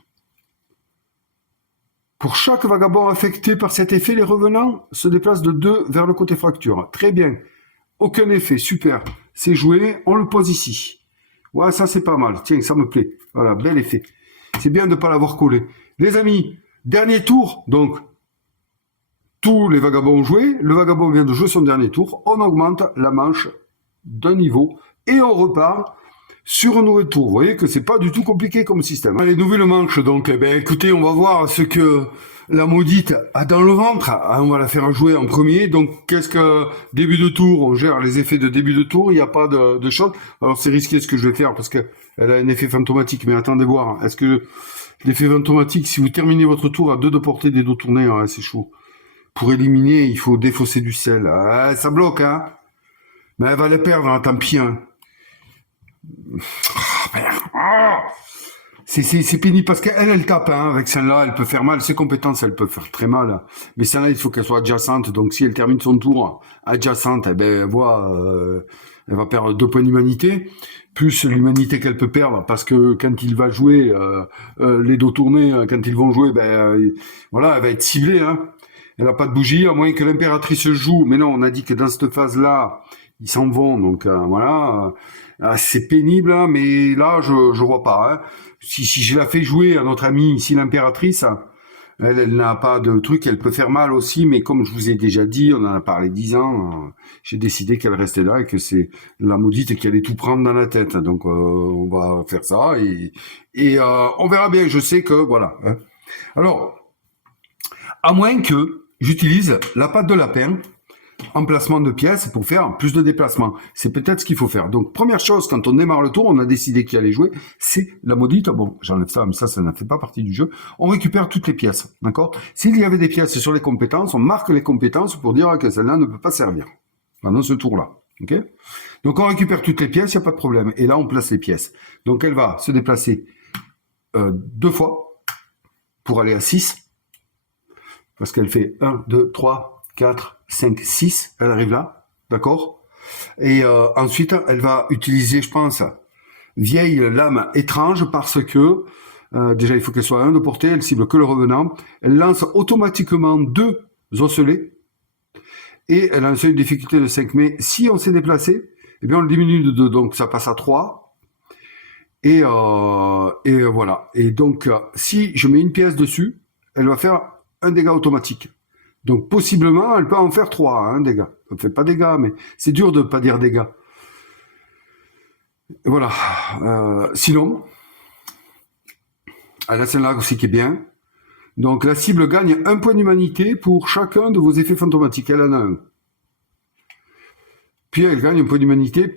Pour chaque vagabond affecté par cet effet, les revenants se déplacent de 2 vers le côté fracture. Très bien. Aucun effet. Super. C'est joué. On le pose ici. Ouais, ça c'est pas mal. Tiens, ça me plaît. Voilà, bel effet. C'est bien de ne pas l'avoir collé. Les amis, dernier tour. Donc, tous les vagabonds ont joué. Le vagabond vient de jouer son dernier tour. On augmente la manche d'un niveau et on repart sur un nouvel tour. Vous voyez que c'est pas du tout compliqué comme système. Allez, nouvelle manche. Donc, eh ben, écoutez, on va voir ce que la maudite a dans le ventre. On va la faire jouer en premier. Donc, qu'est-ce que début de tour? On gère les effets de début de tour. Il n'y a pas de choses. Alors, c'est risqué ce que je vais faire parce que elle a un effet fantomatique. Mais attendez voir. Est-ce que l'effet fantomatique, si vous terminez votre tour à 2 de portée des dos tournés, c'est chaud. Pour éliminer, il faut défausser du sel. Ça bloque, hein. Mais elle va les perdre, hein, tant pis. Hein. C'est pénible parce qu'elle, elle tape, hein, avec celle-là, elle peut faire mal. Ses compétences, elle peut faire très mal. Mais celle-là, il faut qu'elle soit adjacente. Donc, si elle termine son tour adjacente, eh ben, elle va perdre 2 points d'humanité, plus l'humanité qu'elle peut perdre, parce que quand il va jouer, les dos tournés, quand ils vont jouer, voilà, elle va être ciblée, hein. Elle n'a pas de bougie, à moins que l'impératrice joue. Mais non, on a dit que dans cette phase-là, ils s'en vont. Donc, voilà. C'est pénible, hein, mais là, je vois pas, hein. Si je la fais jouer à notre amie ici, l'impératrice, elle n'a pas de truc, elle peut faire mal aussi, mais comme je vous ai déjà dit, on en a parlé 10 ans, j'ai décidé qu'elle restait là et que c'est la maudite qui allait tout prendre dans la tête. Donc on va faire ça et on verra bien. Je sais que voilà, hein. Alors, à moins que j'utilise la patte de lapin emplacement de pièces pour faire plus de déplacements. C'est peut-être ce qu'il faut faire. Donc, première chose, quand on démarre le tour, on a décidé qui allait jouer, c'est la maudite. Bon, j'enlève ça, mais ça ne fait pas partie du jeu. On récupère toutes les pièces, d'accord? S'il y avait des pièces sur les compétences, on marque les compétences pour dire que celle-là ne peut pas servir pendant ce tour-là, ok? Donc, on récupère toutes les pièces, il n'y a pas de problème. Et là, on place les pièces. Donc, elle va se déplacer 2 fois pour aller à 6, parce qu'elle fait 1, 2, 3, 4, 5, 6, elle arrive là, d'accord? Et ensuite, elle va utiliser, je pense, vieille lame étrange parce que, déjà, il faut qu'elle soit à 1 de portée, elle cible que le revenant. Elle lance automatiquement 2 osselets et elle a un seuil de difficulté de 5. Mais si on s'est déplacé, eh bien, on le diminue de 2, donc ça passe à 3. Et voilà. Et donc, si je mets une pièce dessus, elle va faire un dégât automatique. Donc, possiblement, elle peut en faire 3, hein, dégâts. Elle ne fait pas dégâts, mais c'est dur de ne pas dire dégâts. Et voilà. Sinon, elle a celle-là aussi qui est bien. Donc, la cible gagne 1 point d'humanité pour chacun de vos effets fantomatiques. Elle en a un. Puis, elle gagne 1 point d'humanité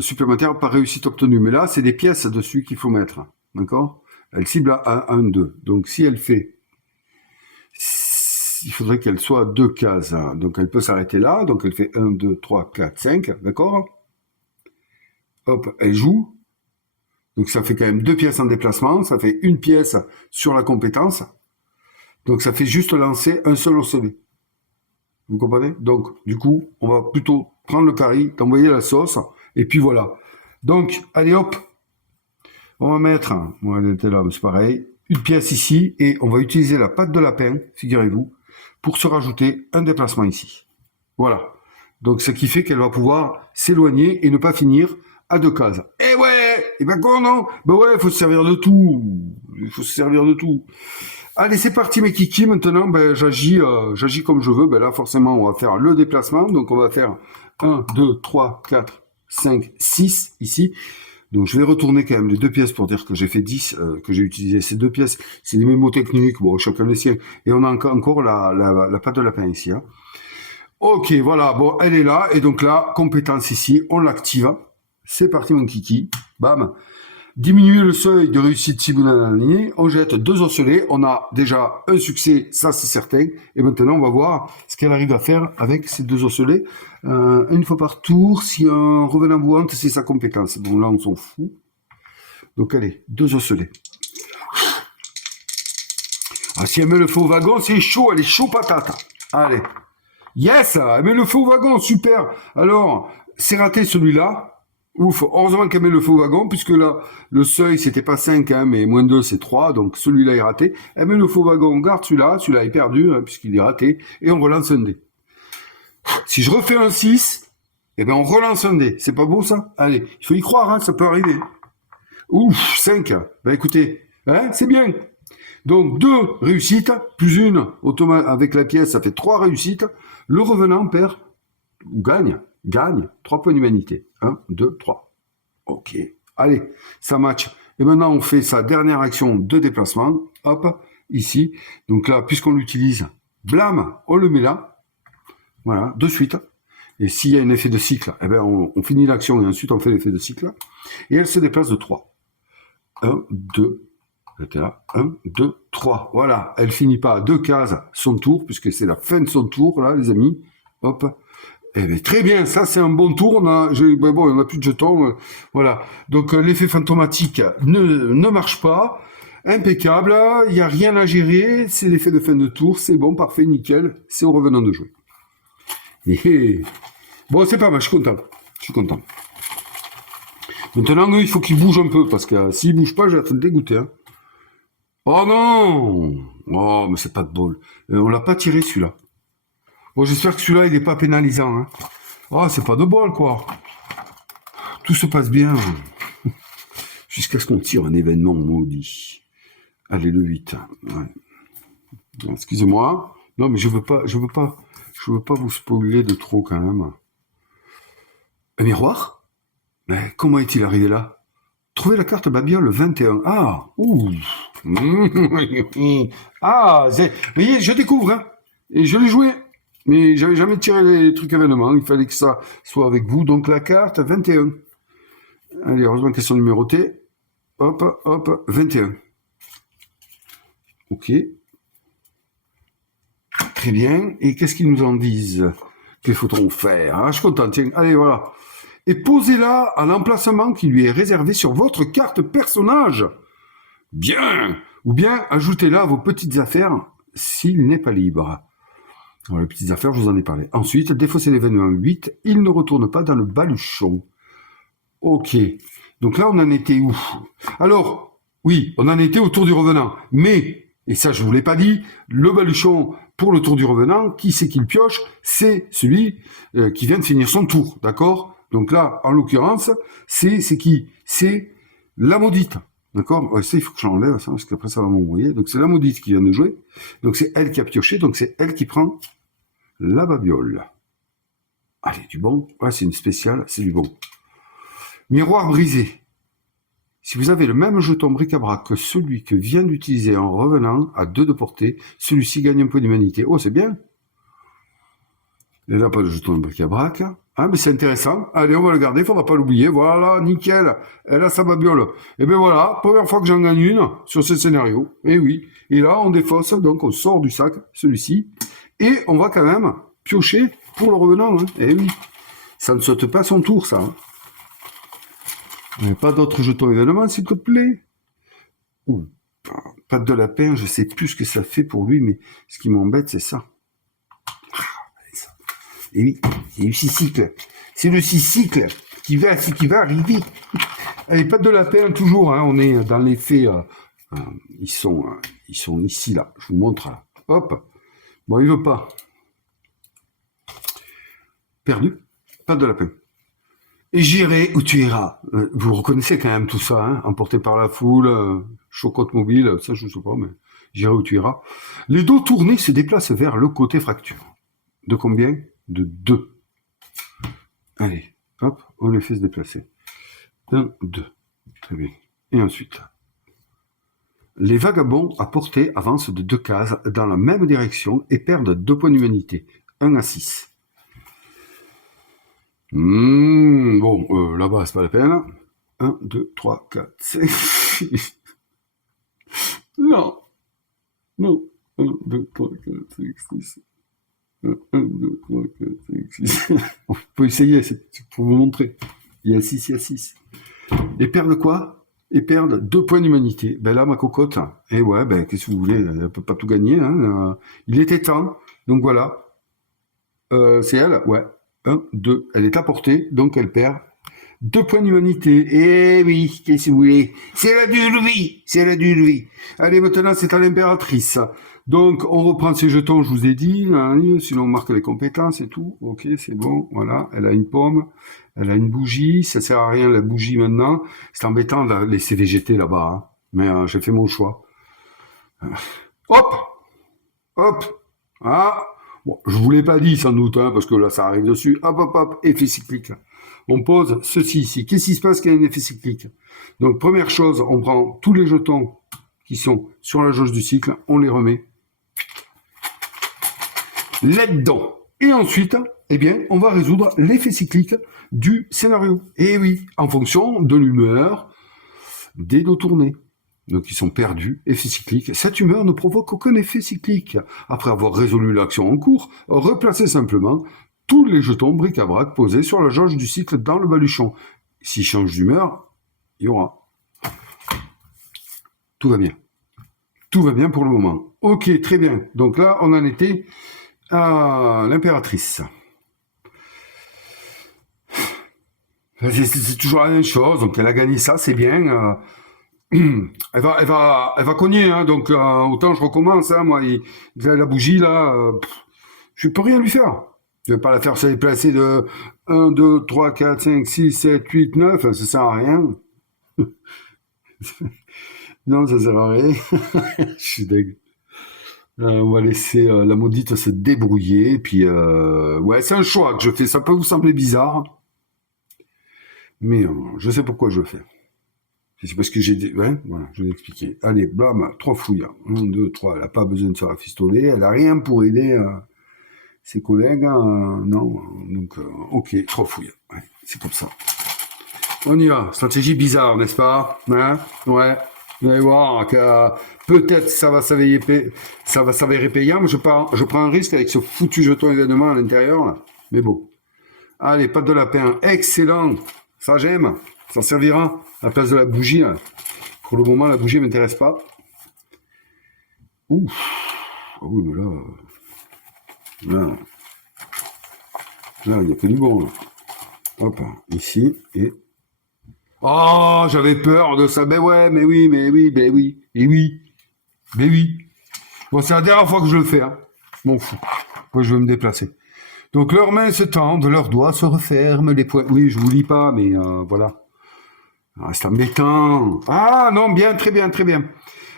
supplémentaire par réussite obtenue. Mais là, c'est des pièces dessus qu'il faut mettre. D'accord? Elle cible à 1, 2. Donc, si elle fait... Il faudrait qu'elle soit à 2 cases. Donc, elle peut s'arrêter là. Donc, elle fait 1, 2, 3, 4, 5. D'accord? Hop, elle joue. Donc, ça fait quand même 2 pièces en déplacement. Ça fait 1 pièce sur la compétence. Donc, ça fait juste lancer un seul osselet. Vous comprenez? Donc, du coup, on va plutôt prendre le pari, d'envoyer la sauce. Et puis, voilà. Donc, allez, hop. On va mettre... Bon, elle était là, mais c'est pareil. Une pièce ici. Et on va utiliser la patte de lapin, figurez-vous, pour se rajouter un déplacement ici. Voilà. Donc, ce qui fait qu'elle va pouvoir s'éloigner et ne pas finir à 2 cases. Eh ouais! Eh ben quoi, non? Ben ouais, il faut se servir de tout. Il faut se servir de tout. Allez, c'est parti, mes kikis. Maintenant, ben, j'agis comme je veux. Ben là, forcément, on va faire le déplacement. Donc, on va faire 1, 2, 3, 4, 5, 6 ici. Donc, je vais retourner quand même les 2 pièces pour dire que j'ai fait 10, que j'ai utilisé ces 2 pièces. C'est des mémos techniques, bon, chacun les siens. Et on a encore la patte de lapin ici, hein. Ok, voilà, bon, elle est là. Et donc là, compétence ici, on l'active. C'est parti, mon kiki. Bam. Diminuer le seuil de réussite si vous n'en avez. On jette 2 osselets. On a déjà un succès, ça c'est certain. Et maintenant, on va voir ce qu'elle arrive à faire avec ces 2 osselets. Une fois par tour, si un revenant vous hante, c'est sa compétence. Bon, là, on s'en fout. Donc, allez, 2 osselets. Ah, si elle met le feu au wagon, c'est chaud. Elle est chaud patate. Allez. Yes, elle met le feu au wagon. Super. Alors, c'est raté celui-là. Ouf, heureusement qu'elle met le feu au wagon, puisque là, le seuil, c'était pas 5, hein, mais moins 2, c'est 3, donc celui-là est raté. Elle met le feu au wagon, on garde celui-là est perdu, hein, puisqu'il est raté, et on relance un dé. Si je refais un 6, eh ben on relance un dé. C'est pas beau, ça? Allez, il faut y croire, hein, ça peut arriver. Ouf, 5. Ben écoutez, hein, c'est bien. Donc, 2 réussites, plus une, avec la pièce, ça fait 3 réussites. Le revenant perd, ou gagne 3 points d'humanité. 1, 2, 3. Ok. Allez, ça match. Et maintenant, on fait sa dernière action de déplacement. Hop, ici. Donc là, puisqu'on l'utilise, blam, on le met là. Voilà, de suite. Et s'il y a un effet de cycle, eh ben on finit l'action et ensuite on fait l'effet de cycle. Et elle se déplace de 3. 1, 2, elle était là. 1, 2, 3. Voilà, elle finit pas à 2 cases son tour, puisque c'est la fin de son tour, là, les amis. Hop. Eh bien, très bien, ça c'est un bon tour. Bon, on n'a plus de jetons. Voilà. Donc l'effet fantomatique ne marche pas. Impeccable, il n'y a rien à gérer. C'est l'effet de fin de tour. C'est bon, parfait, nickel. C'est au revenant de jouer. Bon, c'est pas mal, je suis content. Je suis content. Maintenant, il faut qu'il bouge un peu, parce que s'il bouge pas, je vais être dégoûté. Hein. Oh non! Oh, mais c'est pas de bol. On l'a pas tiré celui-là. Bon, j'espère que celui-là, il n'est pas pénalisant. Hein. Oh, c'est pas de bol, quoi. Tout se passe bien. Jusqu'à ce qu'on tire un événement maudit. Allez, le 8. Ouais. Excusez-moi. Non, mais je veux pas vous spoiler de trop, quand même. Un miroir? Mais comment est-il arrivé là? Trouvez la carte Babiole 21. Ah, ouh. Ah, vous voyez, je découvre, hein. Et je l'ai joué. Mais j'avais jamais tiré les trucs événements. Il fallait que ça soit avec vous. Donc la carte 21. Allez, heureusement qu'elles sont numérotées. Hop, hop, 21. Ok. Très bien. Et qu'est-ce qu'ils nous en disent? Qu'il faudra faire? Ah, je suis content. Tiens, allez, voilà. Et posez-la à l'emplacement qui lui est réservé sur votre carte personnage. Bien. Ou bien ajoutez-la à vos petites affaires s'il n'est pas libre. Alors, les petites affaires, je vous en ai parlé. Ensuite, défaussez l'événement 8. Il ne retourne pas dans le baluchon. Ok. Donc là, on en était où? Alors, oui, on en était au tour du revenant. Mais, et ça, je vous l'ai pas dit, le baluchon pour le tour du revenant, qui c'est qui le pioche? C'est celui qui vient de finir son tour, d'accord? Donc là, en l'occurrence, c'est qui? C'est la maudite. D'accord? Ouais, ça, il faut que j'enlève ça, parce qu'après, ça va m'envoyer. Donc, c'est la maudite qui vient de jouer. Donc, c'est elle qui a pioché. Donc, c'est elle qui prend la babiole. Allez, du bon. Ouais, c'est une spéciale, c'est du bon. Miroir brisé. Si vous avez le même jeton bric-à-brac que celui que vient d'utiliser en revenant à 2 de portée, celui-ci gagne un point d'humanité. Oh, c'est bien. Elle n'a pas de jeton de bric-à-brac. Ah, mais c'est intéressant. Allez, on va le garder, il ne faudra pas l'oublier. Voilà, nickel. Elle a sa babiole. Et bien voilà, première fois que j'en gagne une sur ce scénario. Et oui. Et là, on défausse, donc on sort du sac, celui-ci. Et on va quand même piocher pour le revenant. Hein. Et oui. Ça ne saute pas son tour, ça. Hein. Pas d'autres jetons événements, s'il te plaît. Ouh, patte de lapin, je sais plus ce que ça fait pour lui, mais ce qui m'embête, c'est ça. Et oui, c'est le 6 cycles. C'est le 6 cycles qui va arriver. Allez, patte de lapin, toujours, hein, on est dans l'effet. Ils sont ici, là. Je vous montre, là. Hop. Bon, il veut pas. Perdu. Patte de lapin. Et j'irai où tu iras. Vous reconnaissez quand même tout ça, hein, emporté par la foule, chocotte mobile, ça je ne sais pas, mais j'irai où tu iras. Les dos tournés se déplacent vers le côté fracture. De combien? De 2. Allez, hop, on les fait se déplacer. 1, 2. Très bien. Et ensuite, les vagabonds à portée avancent de 2 cases dans la même direction et perdent 2 points d'humanité. 1 à 6. Bon, là-bas, c'est pas la peine. 1, 2, 3, 4, 5, 6. Non. Non. 1, 2, 3, 4, 5, 6. 1, 2, 3, 4, 5, 6. On peut essayer, c'est pour vous montrer. Il y a 6, il y a 6. Et perdent quoi? Et perdent 2 points d'humanité. Ben là, ma cocotte, et ouais, ben qu'est-ce que vous voulez? Elle peut pas tout gagner. Hein. Il était temps. Donc voilà. C'est elle? Ouais. 1, 2. Elle est à portée, donc elle perd 2 points d'humanité. Eh oui, qu'est-ce que vous voulez? C'est la dure vie. C'est la dure vie. Allez, maintenant, c'est à l'impératrice. Donc, on reprend ses jetons, je vous ai dit. Hein, sinon, on marque les compétences et tout. Ok, c'est bon. Voilà. Elle a une pomme. Elle a une bougie. Ça sert à rien, la bougie, maintenant. C'est embêtant de la laisser végéter là-bas. Hein. Mais j'ai fait mon choix. Hop! Hop! Ah! Bon, je vous l'ai pas dit sans doute, hein, parce que là, ça arrive dessus. Hop, hop, hop, effet cyclique. On pose ceci ici. Qu'est-ce qui se passe qu'il y a un effet cyclique? Donc, première chose, on prend tous les jetons qui sont sur la jauge du cycle, on les remet là-dedans. Et ensuite, eh bien, on va résoudre l'effet cyclique du scénario. Et oui, en fonction de l'humeur des dos tournés. Donc ils sont perdus, effet cyclique. Cette humeur ne provoque aucun effet cyclique. Après avoir résolu l'action en cours, replacez simplement tous les jetons bric-à-brac posés sur la jauge du cycle dans le baluchon. S'il change d'humeur, il y aura. Tout va bien. Tout va bien pour le moment. Ok, très bien. Donc là, on en était à l'impératrice. C'est toujours la même chose. Donc elle a gagné ça, c'est bien. Elle va cogner. Hein, donc autant je recommence. Hein, moi, la bougie là, je peux rien lui faire. Je vais pas la faire se déplacer de 1, 2, 3, 4, 5, 6, 7, 8, 9. Ça sert à rien. Non, ça sert à rien. Je suis deg. On va laisser la maudite se débrouiller. Puis, ouais, c'est un choix que je fais. Ça peut vous sembler bizarre, mais je sais pourquoi je le fais. C'est parce que j'ai des... Ouais, voilà, je vais l'expliquer. Allez, blam, 3 fouilles. 1, 2, 3. Elle n'a pas besoin de se rafistoler. Elle n'a rien pour aider ses collègues. Non, donc, ok, 3 fouilles. Ouais, c'est comme ça. On y va. Stratégie bizarre, n'est-ce pas? Hein? Ouais. Vous allez voir que peut-être ça va s'avérer payant, mais je prends un risque avec ce foutu jeton événement à l'intérieur, là. Mais bon. Allez, pâte de lapin. Excellent. Ça, j'aime. Ça servira à la place de la bougie, là. Pour le moment, la bougie ne m'intéresse pas. Ouf. Ah oui, mais là, il n'y a que du bon, là. Hop, ici, et... Oh, j'avais peur de ça. Ben ouais, mais oui. Bon, c'est la dernière fois que je le fais, hein. M'en fous. Moi, je vais me déplacer. Donc, leurs mains se tendent, leurs doigts se referment, les poings... Oui, je vous lis pas, mais voilà. Ah, c'est embêtant. Ah, non, bien, très bien, très bien.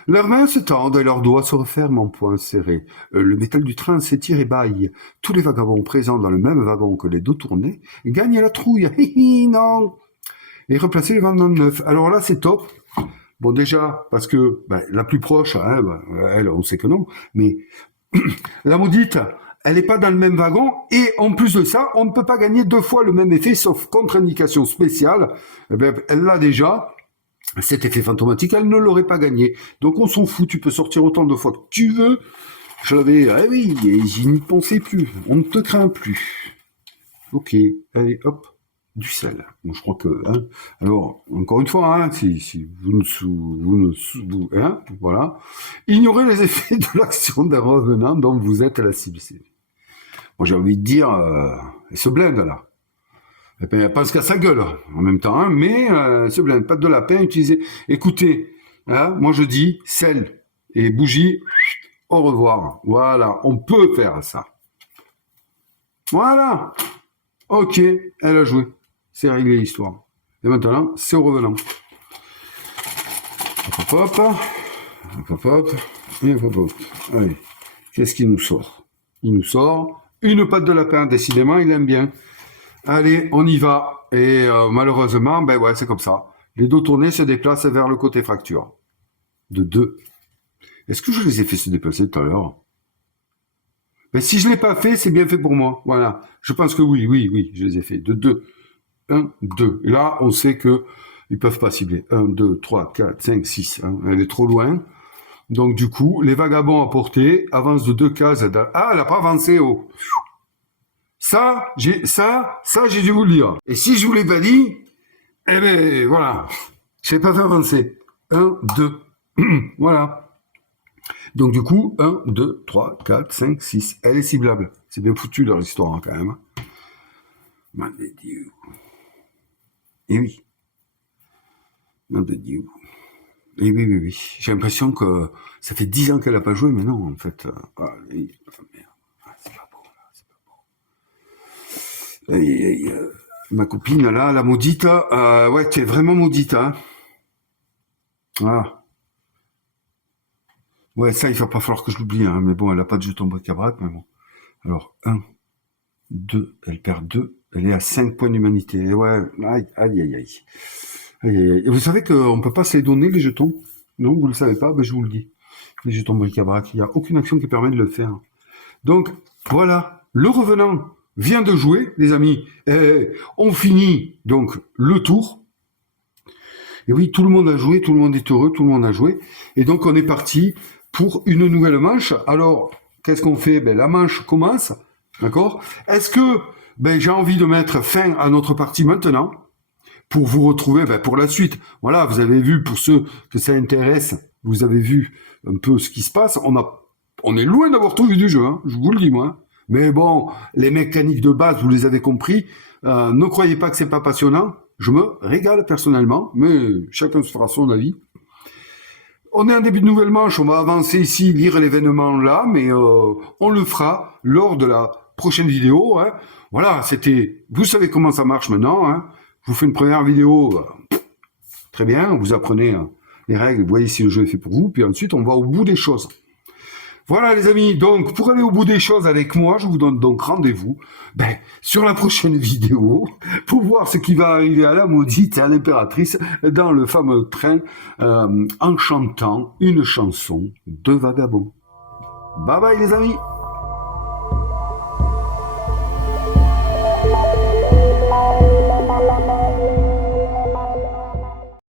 Leurs mains se tendent et leurs doigts se referment en poings serrés. Le métal du train s'étire et bâille. Tous les vagabonds présents dans le même wagon que les dos tournés gagnent la trouille. Hi, non. Et replacer les ventes dans le neuf. Alors là, c'est top. Bon, déjà, parce que la plus proche, hein, elle, on sait que non, mais la maudite, elle n'est pas dans le même wagon, et en plus de ça, on ne peut pas gagner 2 fois le même effet, sauf contre-indication spéciale. Eh bien, elle l'a déjà. Cet effet fantomatique, elle ne l'aurait pas gagné. Donc on s'en fout, tu peux sortir autant de fois que tu veux. Je l'avais, ah oui, j'y n'y pensais plus. On ne te craint plus. Ok, allez, hop. Du sel. Bon, je crois que, hein. Alors, encore une fois, hein, si vous hein, voilà. Ignorez les effets de l'action d'un revenant dont vous êtes à la cible. Moi, j'ai envie de dire, elle se blinde, là. Elle pense qu'à sa gueule, en même temps, hein, mais elle se blinde. Pas de lapin utilisé. Écoutez, hein, moi, je dis sel et bougie, au revoir. Voilà, on peut faire ça. Voilà. Ok, elle a joué. C'est réglé l'histoire. Et maintenant, c'est au revenant. Hop, et hop. Allez, qu'est-ce qu'il nous sort? Il nous sort une patte de lapin. Décidément, il aime bien. Allez, on y va. Et malheureusement, ben ouais, c'est comme ça. Les dos tournés se déplacent vers le côté fracture. De 2. Est-ce que je les ai fait se déplacer tout à l'heure? Ben, si je ne l'ai pas fait, c'est bien fait pour moi. Voilà. Je pense que oui, je les ai fait. De 2. 1, 2. Et là, on sait que ils peuvent pas cibler. 1, 2, 3, 4, 5, 6. Hein. Elle est trop loin. Donc, du coup, les vagabonds à portée avancent de 2 cases. Ah, elle n'a pas avancé. Oh. Ça, j'ai dû vous le dire. Et si je vous l'ai pas dit, eh ben, voilà. Je n'ai pas fait avancer. 1, 2. Voilà. Donc, du coup, 1, 2, 3, 4, 5, 6. Elle est ciblable. C'est bien foutu, leur histoire, hein, quand même. Man de Dieu. Eh oui. Man de Dieu. Eh oui. J'ai l'impression que ça fait 10 ans qu'elle n'a pas joué, mais non, en fait. Merde. C'est pas bon, là. C'est pas bon. Ma copine, là, la maudite. Ouais, tu es vraiment maudite, hein. Ah. Ouais, ça, il va pas falloir que je l'oublie, hein. Mais bon, elle n'a pas de jeton bric-à-brac, mais bon. Alors, 1, 2, elle perd 2. Elle est à 5 points d'humanité. Ouais, aïe. Et vous savez qu'on ne peut pas se les donner, les jetons? Non, vous ne le savez pas? Ben, je vous le dis. Les jetons bric-à-brac, il n'y a aucune action qui permet de le faire. Donc, voilà. Le revenant vient de jouer, les amis. On finit, donc, le tour. Et oui, tout le monde a joué, tout le monde est heureux, tout le monde a joué. Et donc, on est parti pour une nouvelle manche. Alors, qu'est-ce qu'on fait? Ben, la manche commence. D'accord? Est-ce que ben, j'ai envie de mettre fin à notre partie maintenant pour vous retrouver pour la suite. Voilà, vous avez vu, pour ceux que ça intéresse, vous avez vu un peu ce qui se passe. On est loin d'avoir tout vu du jeu, hein, je vous le dis moi. Mais bon, les mécaniques de base, vous les avez compris. Ne croyez pas que c'est pas passionnant. Je me régale personnellement, mais chacun se fera son avis. On est en début de nouvelle manche, on va avancer ici, lire l'événement là, mais on le fera lors de la prochaine vidéo. Hein. Voilà, vous savez comment ça marche maintenant. Hein. Je vous fais une première vidéo, très bien, vous apprenez les règles, vous voyez si le jeu est fait pour vous, puis ensuite on va au bout des choses. Voilà les amis, donc pour aller au bout des choses avec moi, je vous donne donc rendez-vous sur la prochaine vidéo pour voir ce qui va arriver à la maudite et à l'impératrice dans le fameux train en chantant une chanson de vagabond. Bye bye les amis.